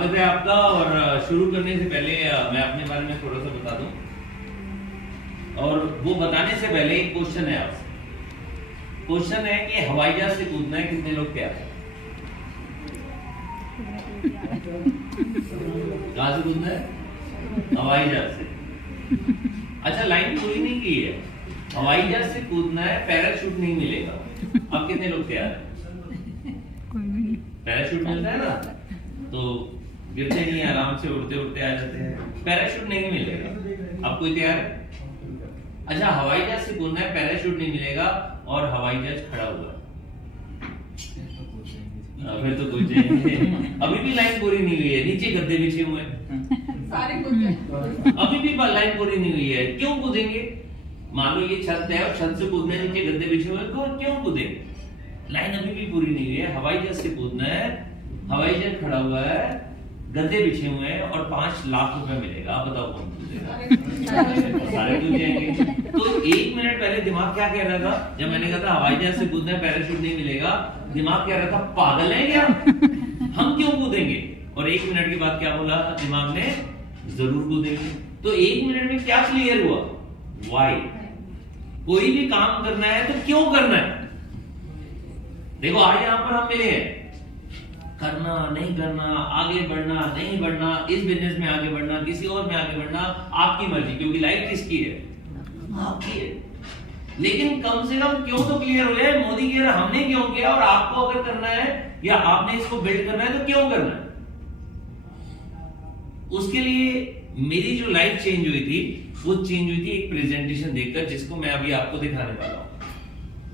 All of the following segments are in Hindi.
स्वागत है आपका। और शुरू करने से पहले मैं अपने बारे में थोड़ा सा बता दूं, और वो बताने से पहले एक क्वेश्चन है आपसे। क्वेश्चन है कि हवाई जहाज से कूदना है, कितने लोग तैयार हैं? कहां से कूदना है? हवाई जहाज से। अच्छा, लाइन पूरी नहीं की है। हवाई जहाज से कूदना है, पैराशूट नहीं मिलेगा। अब कितने लोग तैयार हैं? पैराशूट मिलता है ना, तो गिरते नहीं, आराम से उड़ते उड़ते आ जाते हैं। पैराशूट नहीं मिलेगा। अब कोई तैयार है? अच्छा, हवाई जहाज से कूदना है, पैराशूट नहीं मिलेगा और हवाई जहाज खड़ा हुआ है। फिर तो कूदेंगे। अभी भी लाइन पूरी नहीं हुई है, नीचे गद्दे बिछे हुए हैं सारे कूदे। अभी भी लाइन पूरी नहीं हुई है। क्यों कूदेंगे? मान लो ये छत है और छत से कूदना है, नीचे गद्दे बिछे हुए हैं, क्यों कूदेंगे? लाइन अभी भी पूरी नहीं हुई है। हवाई जहाज से कूदना है, हवाई जहाज खड़ा हुआ है, गद्दे बिछे हुए हैं और 5 लाख रुपए मिलेगा। आप बताओ कौन कूदेगा? सारे कूद जाएंगे। तो 1 मिनट पहले दिमाग क्या कह रहा था जब मैंने कहा था हवाई जहाज से कूदना है, पैराशूट नहीं मिलेगा? दिमाग कह रहा था पागल है क्या, हम क्यों कूदेंगे? और 1 मिनट के बाद क्या बोला दिमाग ने? जरूर कूदेंगे। तो 1 मिनट में क्या क्लियर हुआ? वाई। कोई भी काम करना है तो क्यों करना है? देखो आज यहां पर हम मिले हैं, करना नहीं करना, आगे बढ़ना नहीं बढ़ना, इस बिजनेस में आगे बढ़ना, किसी और में आगे बढ़ना, आपकी मर्जी, क्योंकि लाइफ किसकी है? आपकी है। लेकिन कम से कम क्यों तो क्लियर हो जाए। मोदी कह रहा हमने क्यों किया, और आपको अगर करना है या आपने इसको बिल्ड करना है तो क्यों करना है? उसके लिए मेरी जो लाइफ चेंज हुई थी, वो चेंज हुई थी एक प्रेजेंटेशन देखकर, जिसको मैं अभी आपको दिखाने वाला हूं।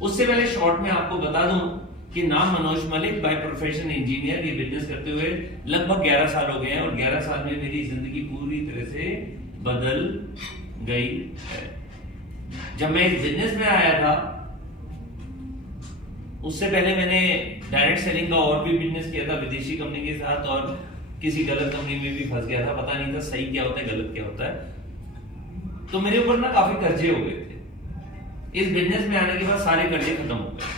उससे पहले शॉर्ट में आपको बता दूं कि नाम Manoj Malik, by profession engineer. ये बिजनेस करते हुए लगभग 11 साल हो गए हैं और 11 साल में मेरी जिंदगी पूरी तरह से बदल गई है। जब मैं इस बिजनेस में आया था, उससे पहले मैंने डायरेक्ट सेलिंग का और भी बिजनेस किया था विदेशी कंपनी के साथ, और किसी गलत कंपनी में भी फंस गया था। पता नहीं था सही क्या होता है, गलत क्या होता है। तो मेरे ऊपर ना काफी कर्जे हो गए थे। इस बिजनेस में आने के बाद सारे कर्जे खत्म हो गए।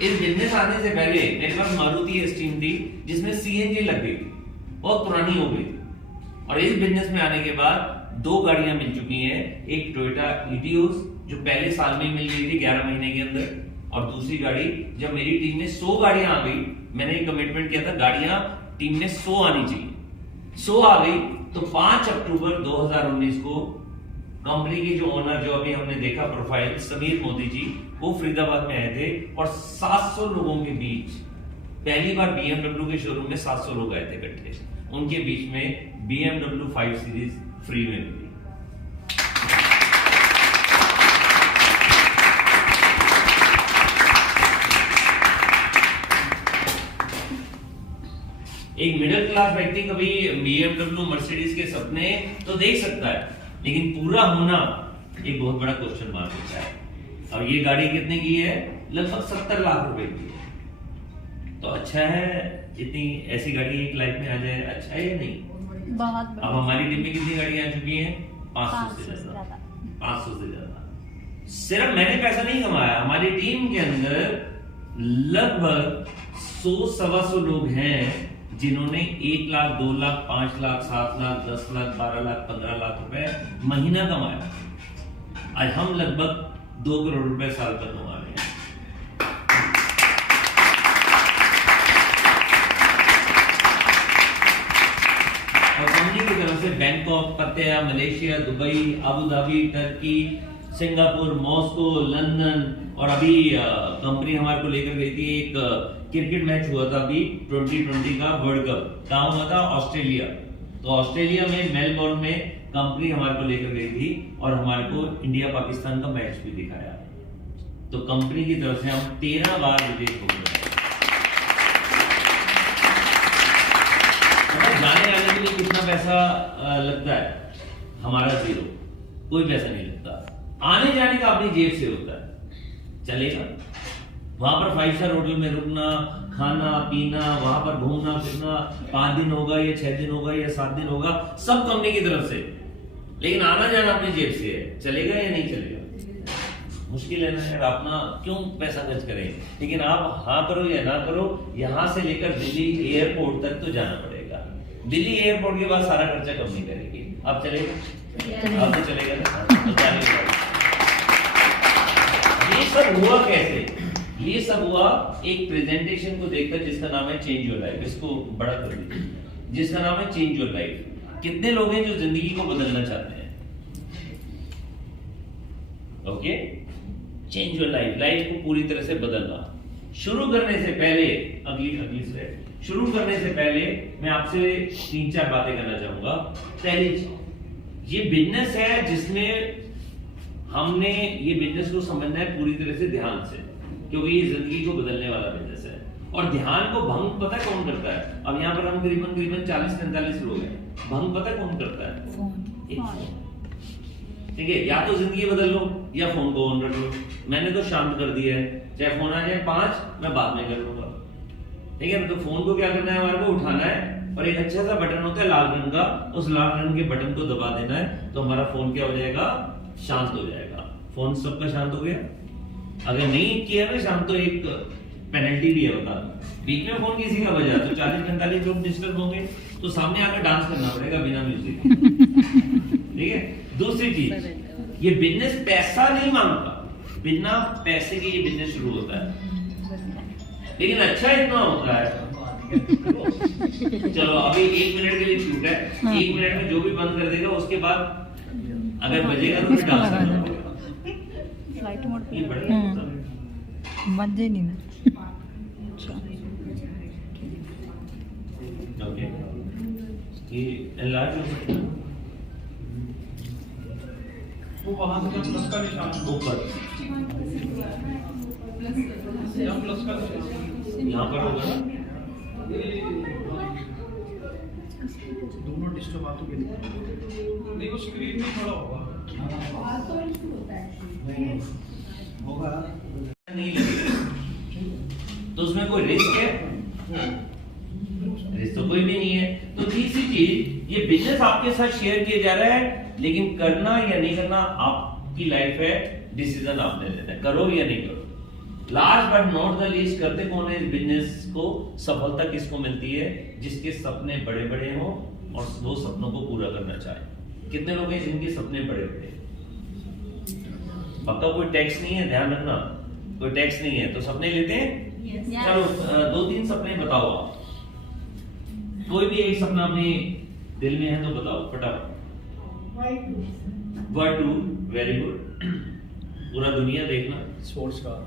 इस बिजनेस आने से पहले मेरे पास मारुति एस्टीम थी, जिसमें सीएनजी लग गई थी, बहुत पुरानी हो गई थी। और इस बिजनेस में आने के बाद 2 गाड़ियां मिल चुकी हैं। एक टोयोटा इटियोस जो पहले साल में मिल गई थी 11 महीने के अंदर, और दूसरी गाड़ी जब मेरी टीम में 100 गाड़ियां आ गई, मैंने एक कमिटमेंट किया था गाड़ियां टीम में 100 आनी चाहिए। 100 आ गई तो 5 अक्टूबर 2019 को कंपनी के जो ओनर, जो अभी हमने देखा प्रोफाइल, समीर मोदी जी, वो फरीदाबाद में आए थे और 700 लोगों के बीच पहली बार BMW के शोरूम में 700 लोग आए थे इकट्ठे। उनके बीच में BMW 5 सीरीज फ्री में मिली। एक मिडिल क्लास व्यक्ति कभी BMW, मर्सिडीज के सपने तो देख सकता है, लेकिन पूरा होना एक बहुत बड़ा क्वेश्चन मार्क होता है। और ये गाड़ी कितने की है? लगभग 70 लाख रुपए की है। तो अच्छा है, इतनी ऐसी गाड़ी एक लाइफ में आ जाए, अच्छा है या नहीं? बहुत। अब हमारी टीम में कितनी गाड़ियां आ चुकी हैं? 500 से ज्यादा। 500 से ज्यादा। सिर्फ मैंने पैसा नहीं कमाया, हमारी टीम के अंदर लगभग 100-125 लोग हैं जिन्होंने 1 लाख, 2 लाख, 5 लाख, 7 लाख, 10 लाख, 12 लाख, 15 लाख रुपए महीना कमाया। आज हम लगभग 2 करोड़ रुपए साल पर कमा रहे हैं। और कंपनी की तरफ से Bangkok, Pattaya, Malaysia, Dubai, Abu Dhabi, Turkey, Singapore, Moscow, London, और अभी कंपनी हमारे को लेकर गई थी, एक क्रिकेट मैच हुआ था अभी 2020 का वर्ल्ड कप। कहाँ हुआ था? ऑस्ट्रेलिया। तो ऑस्ट्रेलिया में मेलबोर्न में कंपनी हमारे को लेकर गई थी और हमारे को इंडिया पाकिस्तान का मैच भी दिखाया। तो कंपनी की तरफ से हम 13 बार विदेश हो गए। जाने आने के लिए कितना पैसा लगता है? हमारा 0, कोई पैसा नहीं लगता। आने जाने का अपनी जेब से होता है। चलेगा वहां पर 5 स्टार होटल में रुकना, खाना पीना, वहां पर घूमना फिरना, 5 दिन होगा या 6 दिन होगा या 7 दिन होगा, सब कंपनी की तरफ से। लेकिन आना जाना अपनी जेब से है। चलेगा या नहीं चलेगा? मुश्किल है ना यार, अपना क्यों पैसा खर्च करें? लेकिन आप हाँ करो या ना करो, यहां से लेकर दिल्ली एयरपोर्ट तक तो जाना पड़ेगा। दिल्ली एयरपोर्ट के बाद सारा खर्चा कंपनी करेगी। अब चलेगा, अब तो चलेगा ना, तो जाने ये सब हुआ कैसे? ये सब हुआ एक प्रेजेंटेशन को देखकर जिसका नाम है चेंज योर लाइफ। इसको बड़ा कर दीजिए, जिसका नाम है चेंज योर लाइफ। कितने लोग हैं जो जिंदगी को बदलना चाहते हैं? Okay, change your life, life को पूरी तरह से बदलना। शुरू करने से पहले अगली स्लाइड, शुरू करने से पहले मैं आपसे 3-4 बातें करना चाहूंगा। पहली, ये बिजनेस है जिसमें हमने ये बिजनेस को समझना है पूरी तरह से ध्यान से, क्योंकि ये जिंदगी को बदलने वाला बिजनेस है। और ध्यान को भंग पता कौन करता है? अब यहाँ पर हम करीबन 40-45 लोग हैं। भंग पता कौन करता है? ठीक है, या तो जिंदगी बदल लो या फोन को ऑन रख लो। मैंने तो शांत कर दिया है, चाहे फोन आ जाए 5, मैं बाद में कर लूंगा। ठीक है, तो फोन को क्या करना है? हमारे को उठाना है और एक अच्छा सा बटन होता है लाल रंग का, उस लाल रंग के बटन को दबा देना है, तो हमारा फोन क्या हो जाएगा? शांत हो जाएगा। फोन सबका शांत हो गया। अगर नहीं किया ना शांत, तो एक पेनल्टी भी है, बता दो। बीच में फोन किसी का बजा तो 40-45 लोग डिस्टर्ब होंगे, तो सामने आकर डांस करना पड़ेगा बिना म्यूजिक। ठीक है। दूसरी चीज, ये बिजनेस पैसा नहीं मांगता, बिना पैसे के ये बिजनेस शुरू होता है, लेकिन अच्छा इतना होता है। चलो अभी 1 मिनट के लिए छूट है, 1 मिनट में जो भी बंद कर देगा उसके बाद अगर बजेगा तो फिर डांस करना पड़ेगा। फ्लाइट मोड पे ये बढ़िया बजे नहीं ना। ओके, ये एनलार्ज हो सकता है। वो वहां से जब प्लस का निशान ऊपर जब प्लस का निशान यहाँ पर होगा ना, दोनों डिस्टर्ब बातों के लिए नहीं, वो स्क्रीन में थोड़ा होगा नहीं लगेगा, तो उसमें कोई रिस्क है? रिस्क तो कोई भी नहीं है। तो तीसरी चीज, ये बिजनेस आपके साथ शेयर किया जा रहा है, लेकिन करना या नहीं करना आपकी लाइफ है, डिसीजन आपने लेना है, करो या नहीं करो। Last but not the least, करते कौन है इस बिजनेस को? सफलता किसको मिलती है? जिसके सपने बड़े बड़े हों और वो सपनों को पूरा करना चाहे। कितने लोग हैं जिनके सपने बड़े बड़े? पक्का कोई टैक्स नहीं है, ध्यान रखना, कोई टैक्स नहीं है, तो सपने लेते हैं। चलो 2-3 सपने बताओ आप, कोई भी एक सपना अपने दिल में है तो बताओ फटाफट। Word two, very good. पूरा दुनिया देखना। Sports car,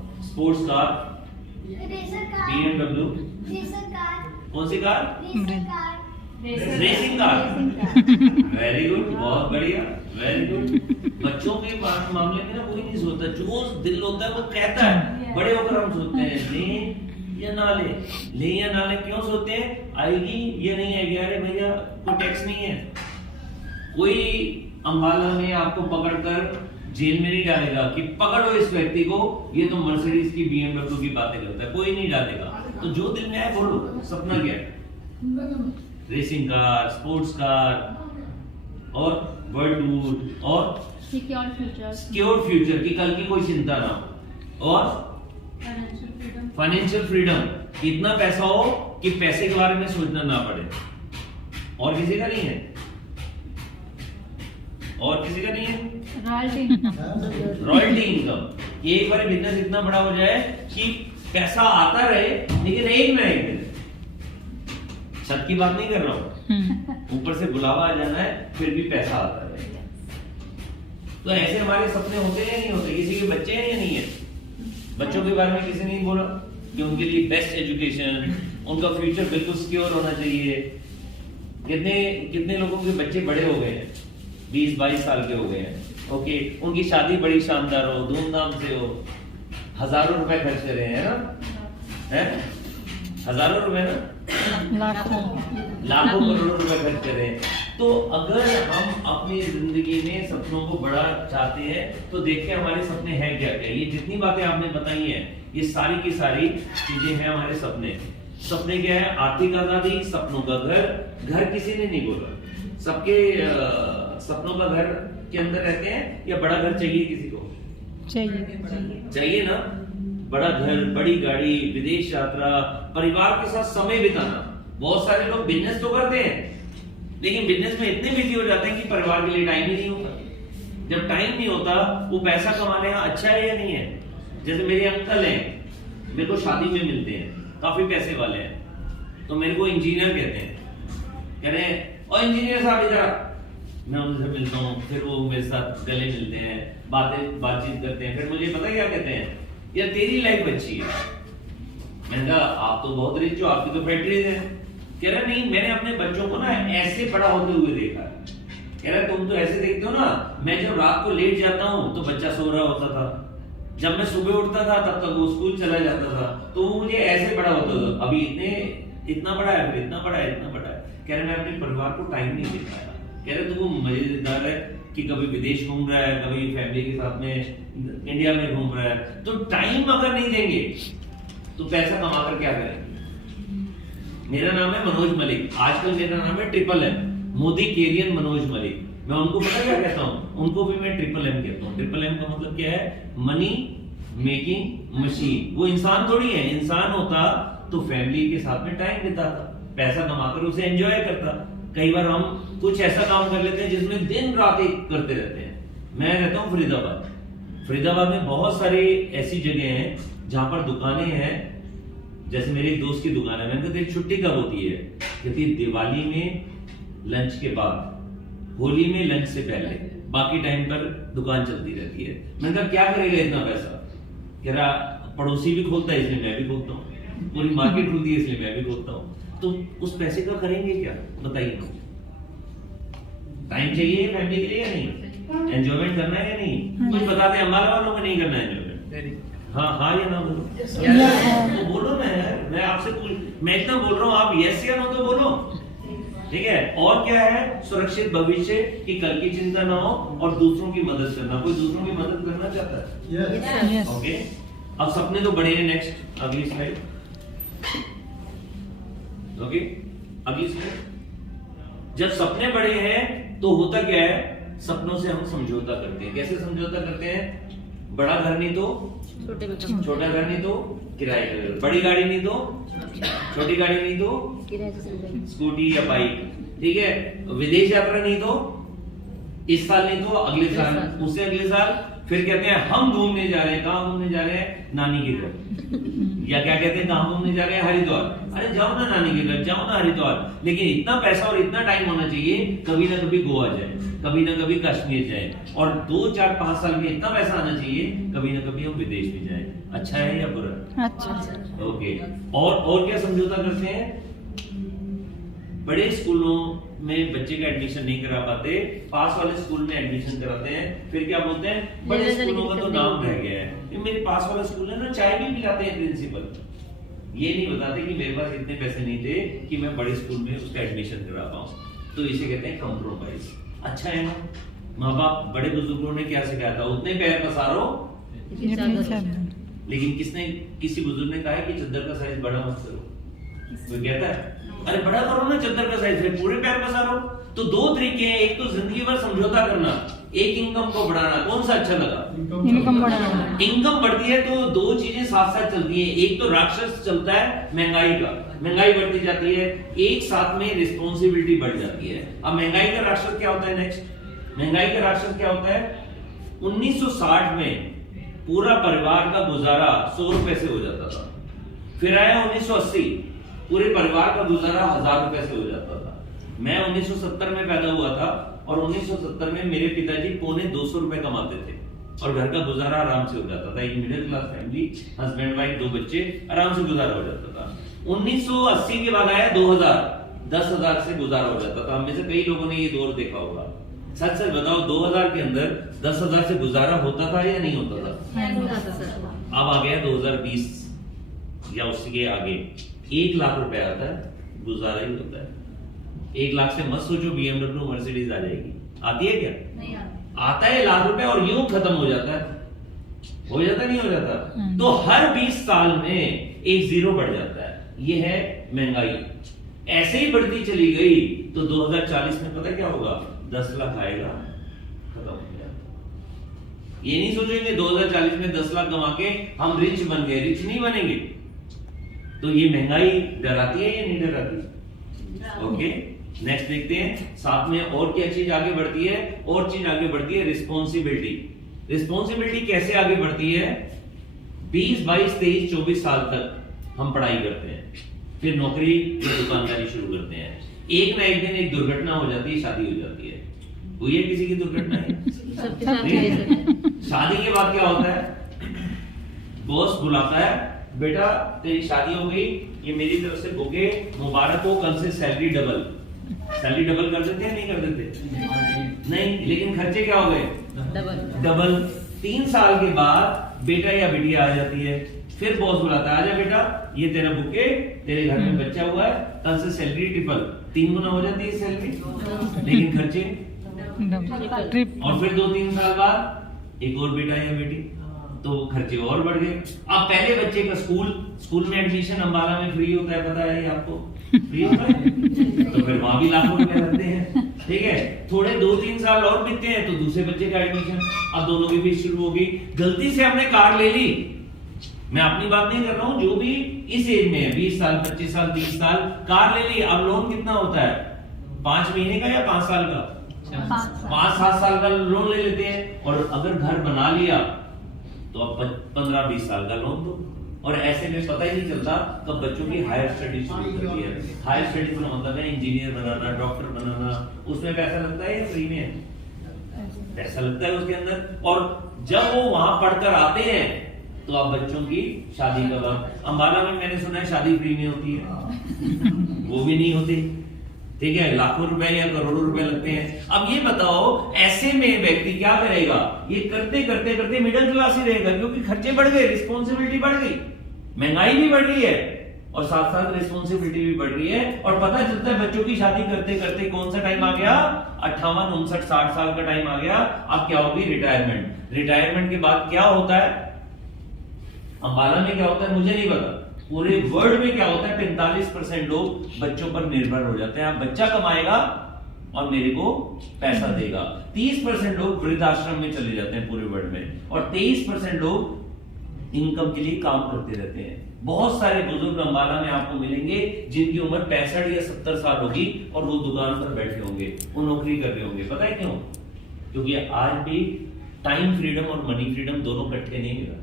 racer car, BMW, racer car, कौन सी car? Racer car, racing car. Very good, बहुत बढ़िया, वेरी गुड। बच्चों के मामले में ना कोई नहीं सोचता, जो दिल होता है वो कहता है। बड़े होकर हम सोचते हैं ले या ना ले, ले या ना ले। क्यों सोचते हैं? आएगी या नहीं आएगी? अरे भैया कोई टैक्स नहीं है, कोई अंबाला में आपको पकड़कर जेल में नहीं डालेगा कि पकड़ो इस व्यक्ति को, ये तो मर्सिडीज की BMW की बातें करता है, कोई नहीं डालेगा। तो जो दिल में आए बोलो, सपना क्या है? रेसिंग कार, स्पोर्ट्स कार और वर्ल्ड टूर और सिक्योर फ्यूचर की कल की कोई चिंता ना हो, और फाइनेंशियल फ्रीडम, इतना पैसा हो कि पैसे के बारे में सोचना ना पड़े। और किसी का नहीं है? और किसी का नहीं है? Royalty income. एक बार बिजनेस इतना बड़ा हो जाए कि पैसा आता रहे, लेकिन एक ना एक दिन, छत की बात नहीं कर रहा हूं, ऊपर से बुलावा आ जाना है फिर भी पैसा आता है। तो ऐसे हमारे सपने होते हैं या नहीं होते? किसी के बच्चे हैं या नहीं है? बच्चों के बारे में किसी ने नहीं बोला कि उनके लिए बेस्ट एजुकेशन, उनका फ्यूचर बिल्कुल सिक्योर होना चाहिए। कितने लोगों के बच्चे बड़े हो गए हैं, 20-22 साल के हो गए हैं, ओके, उनकी शादी बड़ी शानदार हो, धूमधाम से हो, हजारों रुपए खर्च कर रहे हैं ना, है हजारों रुपए ना, लाखों करोड़ों रुपए खर्च कर रहे हैं। तो अगर हम अपनी जिंदगी में सपनों को बड़ा चाहते हैं तो देखिए हमारे सपने हैं क्या क्या। ये जितनी बातें आपने बताई हैं, ये सारी की सारी चीजें हैं हमारे सपने। सपने क्या है? आर्थिक आजादी, सपनों का घर किसी ने नहीं बोला, सबके सपनों का घर के अंदर रहते हैं, या बड़ा घर चाहिए किसी को? चाहिए ना, बड़ा घर, बड़ी गाड़ी, विदेश यात्रा, परिवार के साथ समय बिताना। बहुत सारे लोग बिजनेस तो करते हैं लेकिन बिजनेस में इतने बिजी हो जाते हैं कि परिवार के लिए टाइम ही नहीं होता। जब टाइम नहीं होता, वो पैसा कमाने का अच्छा है या नहीं है? जैसे मेरे अंकल हैं, मेरे को शादी में मिलते हैं, काफी पैसे वाले हैं, तो मेरे को इंजीनियर कहते हैं, कह रहे हैं और इंजीनियर साहब इधर, मैं उनसे मिलता हूँ, फिर वो मेरे साथ गले मिलते हैं, बातचीत करते हैं, फिर मुझे पता क्या कहते हैं, यार तेरी लाइफ अच्छी है। मैंने कहा आप तो बहुत रिच हो, आपकी तो फैक्ट्रीज है। कह रहा नहीं, मैंने अपने बच्चों को ना ऐसे बड़ा होते हुए देखा है। कह रहा तुम तो ऐसे देखते हो ना, मैं जब रात को लेट जाता हूँ तो बच्चा सो रहा होता था, जब मैं सुबह उठता था तब तक वो स्कूल चला जाता था, तो वो मुझे ऐसे बड़ा होता था। अभी इतना बड़ा है, फिर इतना बड़ा है, इतना बड़ा है। कह रहे मैं अपने परिवार को टाइम नहीं दे पाया। कह रहे तो वो मजेदार है कि कभी विदेश घूम रहा है, कभी फैमिली के साथ में इंडिया में घूम रहा है। तो टाइम अगर नहीं देंगे तो पैसा कमाकर क्या करेंगे? मेरा नाम है मनोज मलिक, आजकल मेरा नाम है ट्रिपल एम, मोदी केरियन मनोज मलिक। मैं उनको पता क्या कहता हूँ, उनको भी मैं ट्रिपल एम कहता हूँ। ट्रिपल एम का मतलब क्या है? Money making machine. वो इंसान थोड़ी है, इंसान होता तो फैमिली के साथ में टाइम बिताता, पैसा कमाकर उसे एंजॉय करता। कई बार हम कुछ ऐसा काम कर लेते हैं जिसमें दिन रात एक करते रहते हैं। मैं रहता हूँ फरीदाबाद, फरीदाबाद में बहुत सारी ऐसी जगह हैं जहां पर दुकानें हैं। जैसे मेरे एक दोस्त की दुकान है, मैंने कहा तेरी छुट्टी कब होती है? कहती है दिवाली में लंच के बाद, होली में लंच से पहले, बाकी टाइम पर दुकान चलती रहती है। मैंने कहा क्या करेगा इतना पैसा? कह रहा पड़ोसी भी खोलता है इसलिए मैं भी खोलता हूँ, पूरी मार्केट खुलती है इसलिए मैं भी खोलता हूँ। तो उस पैसे का करेंगे क्या बताइए? टाइम चाहिए फैमिली के लिए या नहीं? एंजॉयमेंट करना है या नहीं? कुछ बताते हैं अम्बाला वालों को नहीं करना है एंजॉयमेंट? हाँ या ना बोलो? तो बोलो ना यार, मैं आपसे मैं इतना बोल रहा हूँ, आप यस या नो तो बोलो। ठीक है, और क्या है? सुरक्षित भविष्य की कल की चिंता ना हो और दूसरों की मदद करना। कोई दूसरों की मदद करना चाहता है? Yes. ओके, अब सपने तो बड़े हैं। नेक्स्ट अगली स्लाइड। ओके, अगली स्लाइड। जब सपने बड़े हैं तो होता क्या है? सपनों से हम समझौता करते हैं। कैसे समझौता करते हैं? बड़ा घर नहीं तो छोटा घर नहीं तो किराए का घर, बड़ी गाड़ी नहीं तो छोटी गाड़ी नहीं तो स्कूटी या बाइक, ठीक है, विदेश यात्रा नहीं तो इस साल नहीं तो अगले साल, उससे अगले साल। फिर कहते हैं हम घूमने जा रहे हैं। कहाँ घूमने जा रहे हैं? नानी के घर। या क्या कहते हैं, कहाँ घूमने जा रहे हैं? हरिद्वार। अरे जाओ ना नानी के घर, जाओ ना हरिद्वार, लेकिन इतना पैसा और इतना टाइम होना चाहिए, कभी ना कभी गोवा जाए, कभी ना कभी कश्मीर जाए, और 2 4 5 साल में इतना पैसा आना चाहिए, कभी ना कभी हम विदेश में जाए। अच्छा है या बुरा? अच्छा। ओके, और क्या समझौता करते हैं? बड़े स्कूलों में बच्चे का एडमिशन नहीं करा पाते, पास वाले स्कूल में एडमिशन कराते हैं। फिर क्या बोलते हैं? बड़े स्कूलों का तो नाम रह गया है, ये मेरे पास वाला स्कूल है ना, चाय भी पिलाते हैं प्रिंसिपल। ये नहीं बताते कि मेरे पास इतने पैसे नहीं थे कि मैं बड़े स्कूल में उसका एडमिशन करा पाऊं। तो इसे कहते हैं कॉम्प्रोमाइज। अच्छा है ना? माँ बाप बड़े बुजुर्गों ने क्या सिखाया था? उतने पैर पसारो, लेकिन किसी बुजुर्ग ने कहा है कि चद्दर का साइज बड़ा मत करो? कोई कहता है अरे बड़ा करो ना चद्दर का साइज, पूरे पैर पसारो? तो 2 तरीके हैं, एक तो जिंदगी भर समझौता करना, एक इनकम को बढ़ाना। कौन सा अच्छा लगा? इनकम बढ़ाना। इनकम बढ़ती है तो 2 चीजें साथ साथ चलती हैं। एक तो राक्षस चलता है महंगाई का, महंगाई बढ़ती जाती है, एक साथ में रिस्पॉन्सिबिलिटी बढ़ जाती है। अब महंगाई का राक्षस क्या होता है? नेक्स्ट, महंगाई का राक्षस क्या होता है? 1960 में पूरा परिवार का गुजारा 100 रुपए से हो जाता था। फिर आया 1980, पूरे परिवार का गुजारा 1000 रुपए से हो जाता था। मैं 1970 में पैदा हुआ था और 1970 में मेरे पिताजी 250 रुपए कमाते थे और घर का गुजारा आराम से हो जाता था। एक middle class family, husband wife 2 बच्चे, आराम से गुजारा हो जाता था। 1980 के बाद आया 2000, 10,000 से गुजारा हो जाता था। हम में से कई लोगों ने ये दौर देखा होगा। सच सच बताओ, 2000 के अंदर 10,000 से गुजारा होता था या नहीं होता था? अब आ गया 2020 या उसके आगे 1 लाख रुपए आता है, गुजारा ही होता है। 1 लाख से मत सोचो BMW मर्सिडीज आ जाएगी। आती है क्या? नहीं आता है 1 लाख रुपए और यूं खत्म हो जाता है। हो जाता नहीं हो जाता? तो हर 20 साल में एक जीरो बढ़ जाता है। ये है महंगाई। ऐसे ही बढ़ती चली गई तो 2040 में पता क्या होगा? 10 लाख आएगा, खत्म हो गया। ये नहीं सोचेंगे 2040 में 10 लाख कमा के हम रिच बन गए, रिच नहीं बनेंगे। तो ये महंगाई डराती है या नहीं डराती? ओके, नेक्स्ट देखते हैं साथ में और क्या चीज आगे बढ़ती है। और चीज आगे बढ़ती है रिस्पॉन्सिबिलिटी। रिस्पॉन्सिबिलिटी कैसे आगे बढ़ती है? 20, 22, 23, 24 साल तक हम पढ़ाई करते हैं, फिर नौकरी या दुकानदारी शुरू करते हैं। एक ना एक दिन एक दुर्घटना हो जाती है, शादी हो जाती है। हुई है किसी की दुर्घटना है? शादी के बाद क्या होता है? बॉस बुलाता है, बेटा तेरी शादी हो गई, ये मेरी तरफ से बुके, मुबारक हो, कल से सैलरी डबल। सैलरी डबल कर देते हैं नहीं कर देते? नहीं, लेकिन खर्चे क्या हो गए? डबल। 3 साल के बाद बेटा या बिटिया आ जाती है, फिर बॉस बुलाता है, आजा बेटा ये तेरा बुके, तेरे घर में बच्चा हुआ है, कल से सैलरी ट्रिपल, 3 गुना हो जाती है सैलरी, लेकिन खर्चे। और फिर 2-3 साल बाद एक और बेटा या बेटी, तो खर्चे और बढ़ गए। अब पहले बच्चे का स्कूल में एडमिशन अम्बाला में फ्री होता है, पता है आपको? फ्री होता है, तो फिर वहां भी लाखों रुपए लगते हैं, ठीक है। थोड़े 2-3 साल और बीतते हैं तो दूसरे बच्चे का एडमिशन, अब दोनों की फीस शुरू होगी। गलती से हमने कार ले ली, मैं अपनी बात नहीं कर रहा हूं, जो भी इस एज में है 20 साल, 25 साल, 30 साल, कार ले ली, अब लोन कितना होता है? 5 महीने का या 5 साल का? 5-7 साल का लोन ले लेते हैं। और अगर घर बना लिया तो अब 15-20 साल का लोन दो, और ऐसे में पता ही नहीं चलता कब बच्चों की हायर स्टडी शुरू होती है। हायर स्टडीज का मतलब है इंजीनियर बनाना, डॉक्टर बनाना, उसमें पैसा लगता है या फ्री में? पैसा लगता है उसके अंदर। और जब वो वहां पढ़कर आते हैं तो अब बच्चों की शादी का वक्त, अम्बाला में मैंने सुना है शादी फ्री में होती है, वो भी नहीं होती, ठीक है, लाखों रुपए या करोड़ों रुपए लगते हैं। अब ये बताओ ऐसे में व्यक्ति क्या करेगा? ये करते करते करते मिडिल क्लास ही रहेगा, क्योंकि खर्चे बढ़ गए, रिस्पॉन्सिबिलिटी बढ़ गई, महंगाई भी बढ़ रही है और साथ साथ रिस्पॉन्सिबिलिटी भी बढ़ रही है। और पता चलता है बच्चों की शादी करते करते कौन सा टाइम आ गया? 58, 59, 60 साल का टाइम आ गया। अब क्या होगी? रिटायरमेंट। रिटायरमेंट के बाद क्या होता है? अम्बाला में क्या होता है मुझे नहीं पता, पूरे वर्ल्ड में क्या होता है? 45% लोग बच्चों पर निर्भर हो जाते हैं। बच्चा कमाएगा और मेरे को पैसा देगा। 30% लोग वृद्धाश्रम में चले जाते हैं पूरे वर्ल्ड में, और 23% लोग इनकम के लिए काम करते रहते हैं। बहुत सारे बुजुर्ग अम्बाला में आपको मिलेंगे जिनकी उम्र 65 या 70 साल होगी और वो दुकान पर बैठे होंगे, वो नौकरी कर रहे होंगे। पता है क्यों? क्योंकि आज भी टाइम फ्रीडम और मनी फ्रीडम दोनों इकट्ठे नहीं मिला।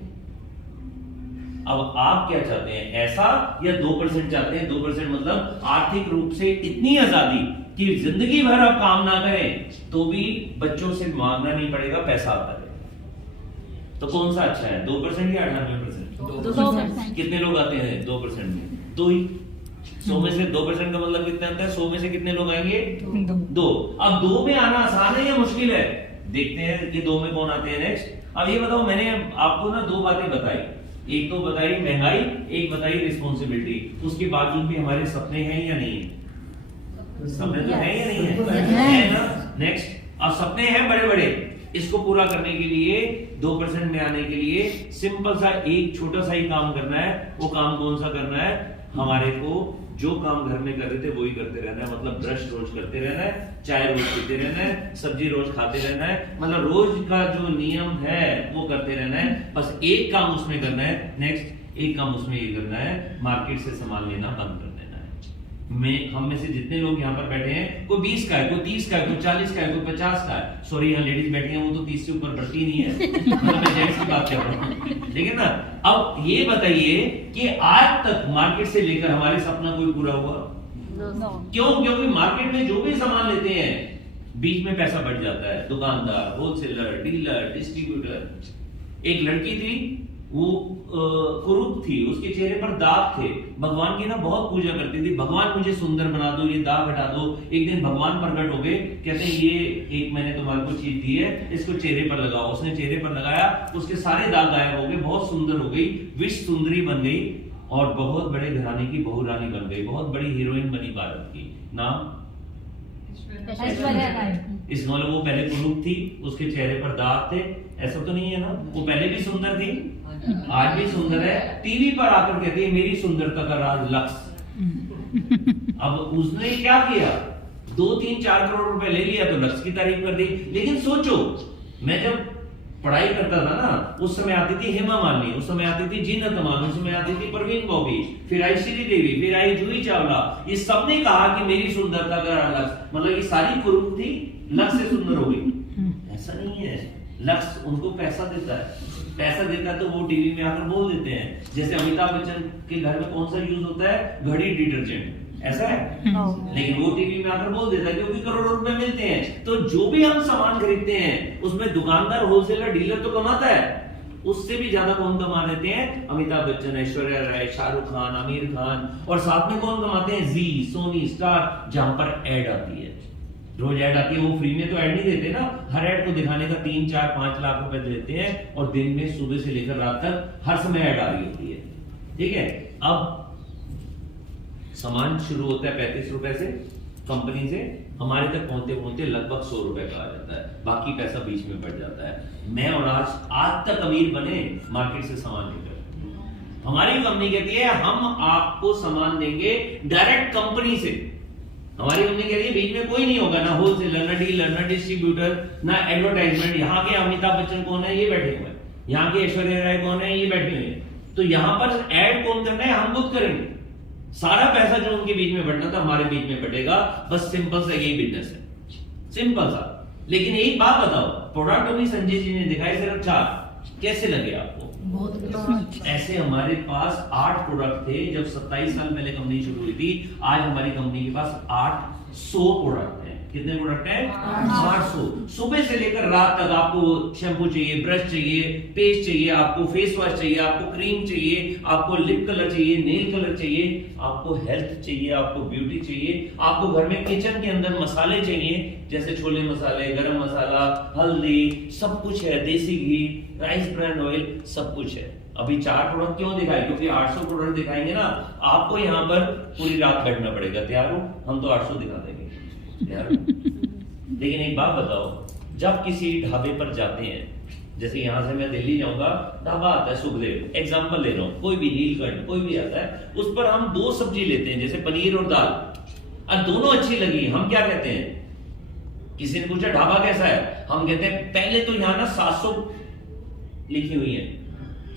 अब आप क्या चाहते हैं, ऐसा या 2% चाहते हैं? 2% मतलब आर्थिक रूप से इतनी आजादी कि जिंदगी भर आप काम ना करें तो भी बच्चों से मांगना नहीं पड़ेगा, पैसा आता है। तो कौन सा अच्छा है, 2% या 98%? 2%। कितने लोग आते हैं 2% में? 2 ही। 100 में से 2% का मतलब कितना आता है? 100 में से कितने लोग आएंगे? 2। अब 2 में आना आसान है या मुश्किल है? देखते हैं कि 2 में कौन आते हैं नेक्स्ट। अब ये बताओ, मैंने आपको ना 2 बातें बताई, एक तो बताई महंगाई, एक बताई रिस्पॉन्सिबिलिटी। उसके बाकी भी हमारे सपने हैं या नहीं है? सपने तो हैं या नहीं है ना? नेक्स्ट, अब सपने हैं बड़े बड़े, इसको पूरा करने के लिए 2% में आने के लिए सिंपल सा एक छोटा सा ही काम करना है। वो काम कौन सा करना है? हमारे को जो काम घर में कर रहे थे वही करते रहना है। मतलब ब्रश रोज करते रहना है, चाय रोज पीते रहना है, सब्जी रोज खाते रहना है, मतलब रोज का जो नियम है वो करते रहना है। बस एक काम उसमें करना है। नेक्स्ट, एक काम उसमें ये करना है, मार्केट से सामान लेना बंद कर देना है। हम में से जितने लोग यहाँ पर बैठे हैं, कोई 20 का है, कोई 30 का है, कोई 40 का है, कोई 50 का है। सॉरी, यहाँ लेडीज बैठी हैं, वो तो 30 से ऊपर बढ़ती नहीं है, मतलब मैं जेंट्स की बात कर रहा हूँ, ठीक है ना। अब ये बताइए कि आज तक मार्केट से लेकर हमारे सपना कोई पूरा हुआ? क्यों? क्योंकि मार्केट में जो भी सामान लेते हैं बीच में पैसा बढ़ जाता है। दुकानदार, होलसेलर, डीलर, डिस्ट्रीब्यूटर। एक लड़की थी, वो कुरूप थी, उसके चेहरे पर दाग थे। भगवान की ना बहुत पूजा करती थी, भगवान मुझे सुंदर बना दो, ये दाग हटा दो। एक दिन भगवान प्रकट हो गए, कहते हैं ये एक मैंने तुम्हारे को चीज दी है, इसको चेहरे पर लगाओ। उसने चेहरे पर लगाया, उसके सारे दाग गायब हो गए, बहुत सुंदर हो गई, विश्व सुंदरी बन गई और बहुत बड़े घराने की बहू रानी बन गई, बहुत बड़ी हीरोइन बनी भारत की। नाम ऐश्वर्या राय। इस मतलब वो पहले कुरूप थी, उसके चेहरे पर दाग थे, ऐसा तो नहीं है ना? वो पहले भी सुंदर थी, आज भी सुंदर है। टीवी पर आकर कहती है मेरी सुंदरता का राज लक्स। अब उसने क्या किया? 2-3-4 करोड़ रुपए ले लिया तो लक्स की तारीफ कर दी। लेकिन सोचो, मैं जब पढ़ाई करता था ना, उस समय आती थी हेमा मालिनी, उस समय आती थी जीनत अमान, उस समय आती थी परवीन बॉबी, फिर आई श्री देवी, फिर आई जूही चावला। ये सबने कहा कि मेरी सुंदरता का लक्ष्य, मतलब ये सारी कुरूप थी लक्ष्य से सुंदर हो गई। ऐसा नहीं है, लक्ष्य उनको पैसा देता है, पैसा देता है तो वो टीवी में आकर बोल देते हैं। जैसे अमिताभ बच्चन के घर में कौन सा यूज होता है, घड़ी डिटर्जेंट, ऐसा है, लेकिन वो टीवी में आकर बोल देता है क्योंकि करोड़ों रुपए मिलते हैं। तो जो भी हम सामान खरीदते हैं उसमें दुकानदार, होलसेलर, डीलर तो कमाता है, उससे भी ज्यादा कौन कमा लेते हैं, अमिताभ बच्चन, ऐश्वर्या राय, शाहरुख खान, आमिर खान, और साथ में कौन कमाते हैं, जी, सोनी, स्टार, जहां पर एड आती है, रोज ऐड आती है। वो फ्री में तो ऐड नहीं देते ना, हर ऐड को दिखाने का 3, 4, 5 लाख रुपए देते हैं, और दिन में सुबह से लेकर रात तक हर समय ऐड आ रही होती है। ठीक है, अब सामान शुरू होता है 35 रुपए से कंपनी से, हमारे तक पहुंचते पहुंचते लगभग 100 रुपए का आ जाता है, बाकी पैसा बीच में बढ़ जाता है। मैं और आज तक अमीर बने मार्केट से सामान लेकर। हमारी कंपनी कहती है हम आपको सामान देंगे डायरेक्ट कंपनी से। हमारी कंपनी कह रही है बीच में कोई नहीं होगा, ना होलसेलर, ना डीलर, ना डिस्ट्रीब्यूटर, ना एडवर्टाइजमेंट। यहाँ के अमिताभ बच्चन कौन है, ये बैठे हुए हैं, यहाँ के ऐश्वर्या राय कौन है, ये बैठे हुए हैं। तो यहाँ पर ऐड कौन करना है, हम खुद करेंगे। सारा पैसा जो उनके बीच में बढ़ना था हमारे बीच में बढ़ेगा। बस सिंपल सा यही बिजनेस है, सिंपल सा। लेकिन एक बात बताओ, प्रोडक्ट अभी संजय जी ने दिखाए सिर्फ 4, कैसे लगे आपको? बहुत ऐसे हमारे पास 8 प्रोडक्ट थे जब 27 साल पहले कंपनी शुरू हुई थी। आज हमारी कंपनी के पास 800 प्रोडक्ट हैं। कितने प्रोडक्ट हैं? 800। सुबह से लेकर रात तक आपको शैम्पू चाहिए, ब्रश चाहिए, पेस्ट चाहिए, आपको फेस वॉश चाहिए, आपको क्रीम चाहिए, आपको लिप कलर चाहिए, नेल कलर चाहिए, आपको हेल्थ चाहिए, आपको ब्यूटी चाहिए, आपको घर में किचन के अंदर मसाले चाहिए, जैसे छोले मसाले, गरम मसाला, हल्दी, सब कुछ है, देसी घी, राइस ब्रांड ऑयल, सब कुछ है। अभी 4 प्रोडक्ट क्यों दिखाए? क्योंकि 800 प्रोडक्ट दिखाएंगे ना, आपको यहाँ पर पूरी रात बैठना पड़ेगा। तैयार हो? हम तो 800 दिखा देंगे, तैयार हो? लेकिन एक बात बताओ, जब किसी ढाबे पर जाते हैं, जैसे यहाँ से मैं दिल्ली जाऊंगा, ढाबा आता है सुखदेव, एग्जाम्पल ले रहा हूँ, कोई भी नीलकंठ, कोई भी आता है, उस पर हम 2 सब्जी लेते हैं, जैसे पनीर और दाल, और दोनों अच्छी लगी, हम क्या कहते हैं? किसी ने पूछा ढाबा कैसा है, हम कहते हैं पहले तो यहाँ ना 700 लिखी हुई है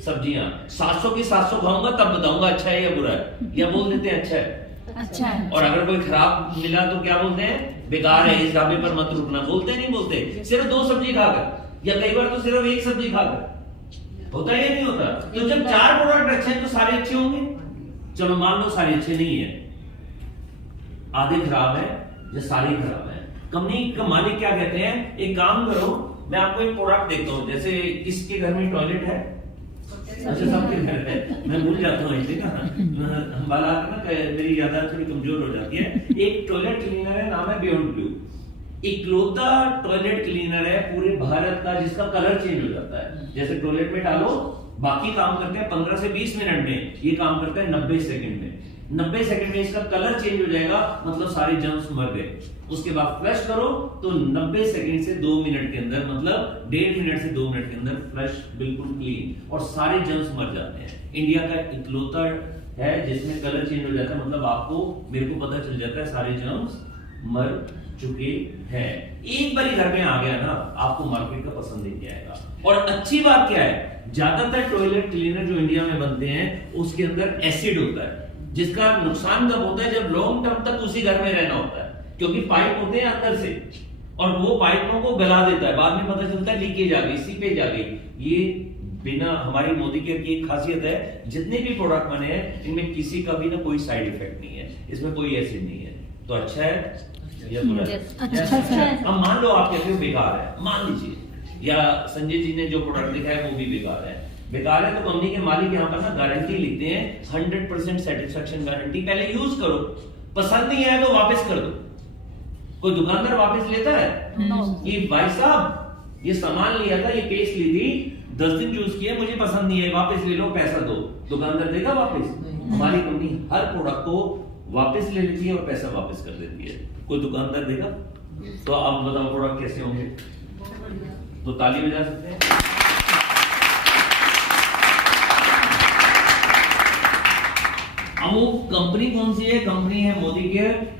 सब्जियां, 700 की 700 खाऊंगा तब बताऊंगा अच्छा है या बुरा है, या बोल देते हैं अच्छा है। अच्छा है। और अगर कोई खराब मिला तो क्या बोलते हैं? बेकार है, इस ढाबे पर मत रुकना। बोलते नहीं बोलते? सिर्फ 2 सब्जी खाकर, या कई बार तो सिर्फ 1 सब्जी खाकर। होता है या नहीं होता? तो जब 4 प्रोडक्ट अच्छे हैं तो सारे अच्छे होंगे। चलो मान लो सारे अच्छे नहीं है, आधे खराब है या सारे खराब है। कंपनी का मालिक क्या कहते हैं, एक काम करो, मैं आपको एक प्रोडक्ट देता हूं, जैसे किसके घर में टॉयलेट है? अच्छा, सबके घर है, मैं भूल जाता हूँ ऐसे ना, बालात ना मेरी यादाश्त थोड़ी कमजोर हो जाती है। एक टॉयलेट क्लीनर है, नाम है बियॉन्ड ब्लू, इकलौता टॉयलेट क्लीनर है पूरे भारत का जिसका कलर चेंज हो जाता है। जैसे टॉयलेट में डालो, बाकी काम करते हैं 15 से 20 मिनट में, ये काम करते हैं 90 सेकंड में। 90 सेकंड में इसका कलर चेंज हो जाएगा, मतलब सारे जर्म्स मर गए। उसके बाद फ्लश करो तो 90 सेकंड से 2 मिनट के अंदर, मतलब 1.5 मिनट से 2 मिनट के अंदर फ्लश बिल्कुल क्लीन, और सारे जर्म्स मर जाते हैं। इंडिया का इकलौता है जिसमें कलर चेंज हो जाता है, मतलब आपको, मेरे को पता चल जाता है सारे जर्म्स मर चुके हैं। एक बार घर में आ गया ना, आपको मार्केट का पसंद नहीं आएगा। और अच्छी बात क्या है, ज्यादातर टॉयलेट क्लीनर जो इंडिया में बनते हैं उसके अंदर एसिड होता है, जिसका नुकसान तब होता है जब लॉन्ग टर्म तक उसी घर में रहना होता है, क्योंकि पाइप होते हैं अंदर से, और वो पाइपों को गला देता है। बाद में पता चलता है लीकेज आ गई, सीपेज आ गई। ये बिना, हमारी मोदी केयर की एक खासियत है, जितने भी प्रोडक्ट बने हैं इनमें किसी का भी ना कोई साइड इफेक्ट नहीं है, इसमें कोई एसिड नहीं है। तो अच्छा है या बुरा है? अच्छा है। अब मान लो आप कहते हो बेकार है, मान लीजिए, या संजय जी ने जो प्रोडक्ट दिखाया वो भी बेकार है। बेकार है तो कंपनी के मालिक यहाँ पर ना गारंटी लिखते हैं, 100% सेटिस्फेक्शन गारंटी। पहले यूज करो, पसंद नहीं आया तो वापस कर दो। कोई दुकानदार वापस लेता है? ये भाई साहब, ये सामान लिया था, ये पेस्ट ली थी, 10 दिन यूज किया, मुझे पसंद नहीं है, वापस ले लो, पैसा दो। दुकानदार देगा वापस? हमारी कंपनी हर प्रोडक्ट को वापस ले लेती है और पैसा वापस कर देती है। कोई दुकानदार देगा? तो आप बताओ प्रोडक्ट कैसे होंगे? तो ताली बजा सकते हैं। अब वो कंपनी कौन सी है? कंपनी है मोदी केयर।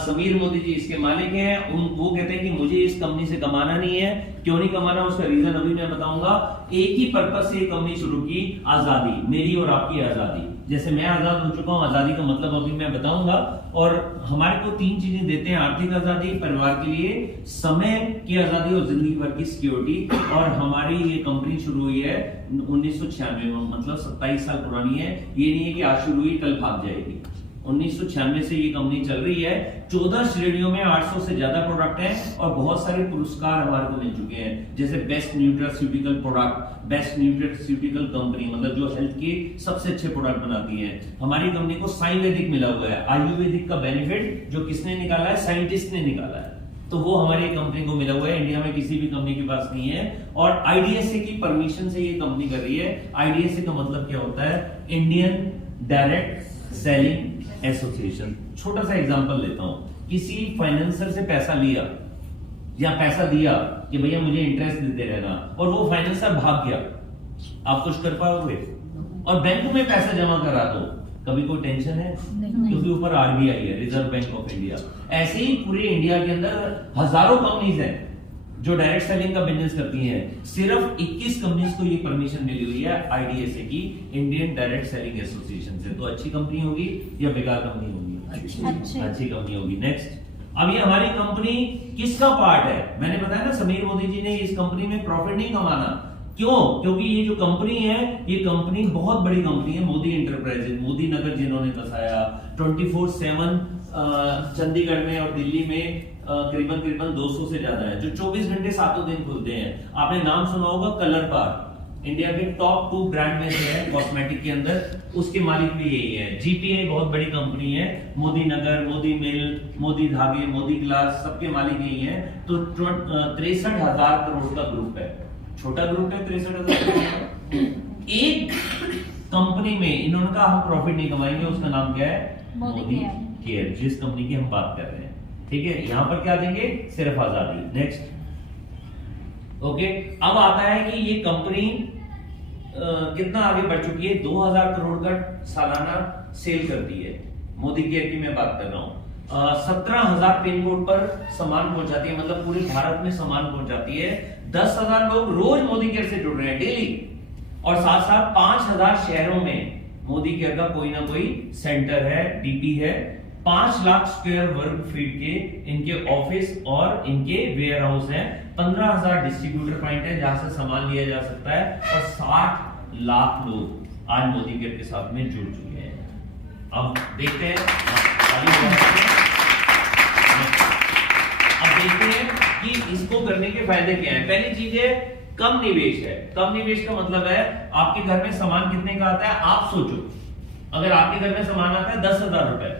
समीर मोदी जी इसके मालिक हैं। वो कहते हैं कि मुझे इस कंपनी से कमाना नहीं है, क्यों नहीं कमाना, उसका रीजन अभी मैं बताऊंगा। एक ही पर्पस से ये कंपनी शुरू की, आजादी, मेरी और आपकी आजादी। जैसे मैं आजाद हो चुका हूं, आजादी का मतलब अभी मैं बताऊंगा। और हमारे को 3 चीजें देते हैं, आर्थिक आजादी, परिवार के लिए समय की आजादी और जिंदगी भर की सिक्योरिटी। और हमारी ये कंपनी शुरू हुई है 1996 में, मतलब 27 साल पुरानी है। ये नहीं है कि आज शुरू हुई कल भाग जाएगी। 1996 से ये कंपनी चल रही है। 14 श्रेणियों में 800 से ज्यादा प्रोडक्ट हैं और बहुत सारे पुरस्कार हमारे को मिल चुके हैं, जैसे best nutraceutical product, best nutraceutical company, मतलब जो हेल्थ के सबसे अच्छे प्रोडक्ट बनाती है। हमारी कंपनी को साइंटिफिक मिला हुआ है, आयुर्वेदिक का बेनिफिट जो किसने निकाला है, साइंटिस्ट ने निकाला है, तो वो हमारी कंपनी को मिला हुआ है। इंडिया में किसी भी कंपनी के पास नहीं है। और आईडीएसए की परमिशन से ये कंपनी कर रही है। आईडीएसए का मतलब क्या होता है, इंडियन डायरेक्ट सेलिंग एसोसिएशन। छोटा सा एग्जांपल लेता हूं, किसी फाइनेंसर से पैसा लिया या पैसा दिया कि भैया मुझे इंटरेस्ट देते रहना, और वो फाइनेंसर भाग गया, आप कुछ कर पाओगे? और बैंक में पैसा जमा करा दो, कभी कोई टेंशन है? क्योंकि ऊपर आरबीआई है, रिजर्व बैंक ऑफ इंडिया। ऐसे ही पूरे इंडिया के अंदर हजारों कंपनीज हैं जो डायरेक्ट सेलिंग का बिजनेस करती हैं। सिर्फ 21 कंपनीज को ये परमिशन मिली हुई है आईडीएसए की, इंडियन डायरेक्ट सेलिंग एसोसिएशन से। तो अच्छी कंपनी होगी या बेकार कंपनी होगी? अच्छी कंपनी होगी। नेक्स्ट, अब ये हमारी कंपनी किसका पार्ट है? मैंने बताया ना, समीर मोदी जी ने इस कंपनी में प्रॉफिट नहीं कमाना। क्यों? क्योंकि ये जो कंपनी है, ये कंपनी बहुत बड़ी कंपनी है, मोदी एंटरप्राइजेज, मोदी नगर जिन्होंने बसाया, 24/7 चंडीगढ़ में और दिल्ली में करीबन 200 से ज्यादा है, जो 24 घंटे 7 दिन खुलते हैं। आपने नाम सुना होगा कलर बार, इंडिया के टॉप 2 ब्रांड में से है कॉस्मेटिक के अंदर, उसके मालिक भी यही है। जीपीआई बहुत बड़ी कंपनी है, मोदी नगर, मोदी मिल, मोदी धागे, मोदी ग्लास, सबके मालिक यही है। तो 63,000 करोड़ का ग्रुप है, छोटा ग्रुप है 63,000 करोड़। एक कंपनी में इन्होंने कहा हम प्रॉफिट नहीं कमाएंगे, उसका नाम क्या है? मोदी केयर, जिस कंपनी की हम बात कर रहे हैं। ठीक है, यहां पर क्या देंगे? सिर्फ आजादी। नेक्स्ट, ओके, अब आता है कि ये कंपनी कितना आगे बढ़ चुकी है, 2000 करोड़ का सालाना सेल करती है। मोदी केयर की मैं बात कर रहा हूं। 17,000 पिन कोड पर सामान पहुंचाती है, मतलब पूरे भारत में सामान पहुंचाती है। 10,000 लोग रोज मोदी केयर से जुड़ रहे हैं डेली, और साथ साथ 5,000 शहरों में मोदी केयर का कोई ना कोई सेंटर है, डीपी है। 5 लाख स्क्वायर वर्ग फीट के इनके ऑफिस और इनके वेयर हाउस हैं। 15,000 डिस्ट्रीब्यूटर पॉइंट है जहां से सामान लिया जा सकता है, और 60 लाख लोग आज मोदी केयर के साथ में जुड़ चुके हैं। अब देखते हैं, कि इसको करने के फायदे क्या हैं। पहली चीज है कम निवेश है। कम निवेश का मतलब है आपके घर में सामान कितने का आता है, आप सोचो, अगर आपके घर में सामान आता है 10,000 रुपए,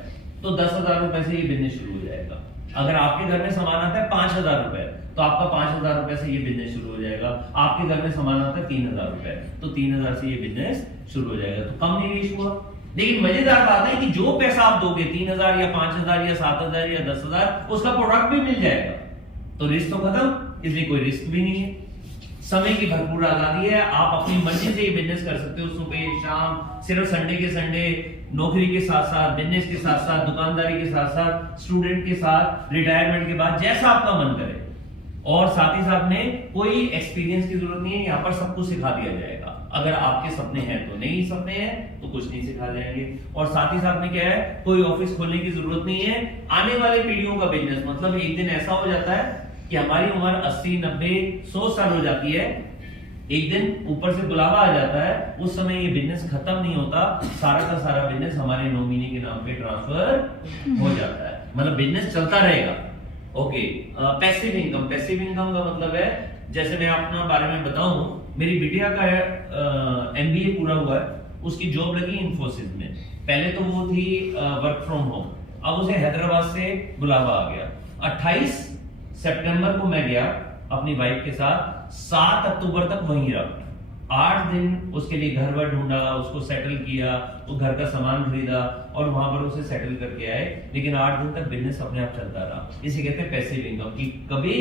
तो 10,000 रुपए से ये बिजनेस शुरू हो जाएगा। अगर आपके घर में सामान आता है 5,000 रुपए, तो आपका 5,000 रुपए से ये बिजनेस शुरू हो जाएगा। आपके घर में सामान आता है 3,000 रुपए, तो 3,000 से ये बिजनेस शुरू हो जाएगा। तो कम निवेश हुआ। लेकिन मजेदार बात है कि जो पैसा आप दोगे 3,000 या 5,000 या 7,000 या 10,000, उसका प्रोडक्ट भी मिल जाएगा। तो रिस्क तो खत्म, इसलिए कोई रिस्क भी नहीं है। समय की भरपूर आजादी है, आप अपनी मर्जी से ये बिजनेस कर सकते हो, सुबह शाम, सिर्फ संडे के संडे, नौकरी के साथ साथ, बिजनेस के साथ साथ, दुकानदारी के साथ साथ, स्टूडेंट के साथ, रिटायरमेंट के बाद, जैसा आपका मन करे। और साथ ही साथ में कोई एक्सपीरियंस की जरूरत नहीं है, यहाँ पर सब कुछ सिखा दिया जाएगा। अगर आपके सपने हैं तो, नहीं सपने हैं तो कुछ नहीं सिखा जाएंगे। और साथ ही साथ में क्या है, कोई ऑफिस खोलने की जरूरत नहीं है। आने वाले पीढ़ियों का बिजनेस, मतलब एक दिन ऐसा हो जाता है कि हमारी उम्र 80, 90, 100 साल हो जाती है, एक दिन ऊपर से बुलावा आ जाता है, उस समय ये बिजनेस खत्म नहीं होता, सारा का सारा बिजनेस हमारे नॉमिनी के नाम पे ट्रांसफर हो जाता है, मतलब बिजनेस चलता रहेगा। Okay, passive income. Passive income का मतलब है, जैसे मैं अपना बारे में बताऊं, मेरी बिटिया का एमबीए पूरा हुआ है, उसकी जॉब लगी इन्फोसिस में। पहले तो वो थी वर्क फ्रॉम होम, अब उसे हैदराबाद से बुलावा आ गया। 28 सितंबर को मैं गया अपनी वाइफ के साथ, 7 अक्टूबर तक वहीं रहा। 8 दिन उसके लिए घर वर ढूंढा, उसको सेटल किया, वो घर का सामान खरीदा और वहां पर उसे सेटल करके आए। लेकिन 8 दिन तक बिजनेस अपने आप चलता रहा। इसे कहते हैं पैसिव इनकम, कि कभी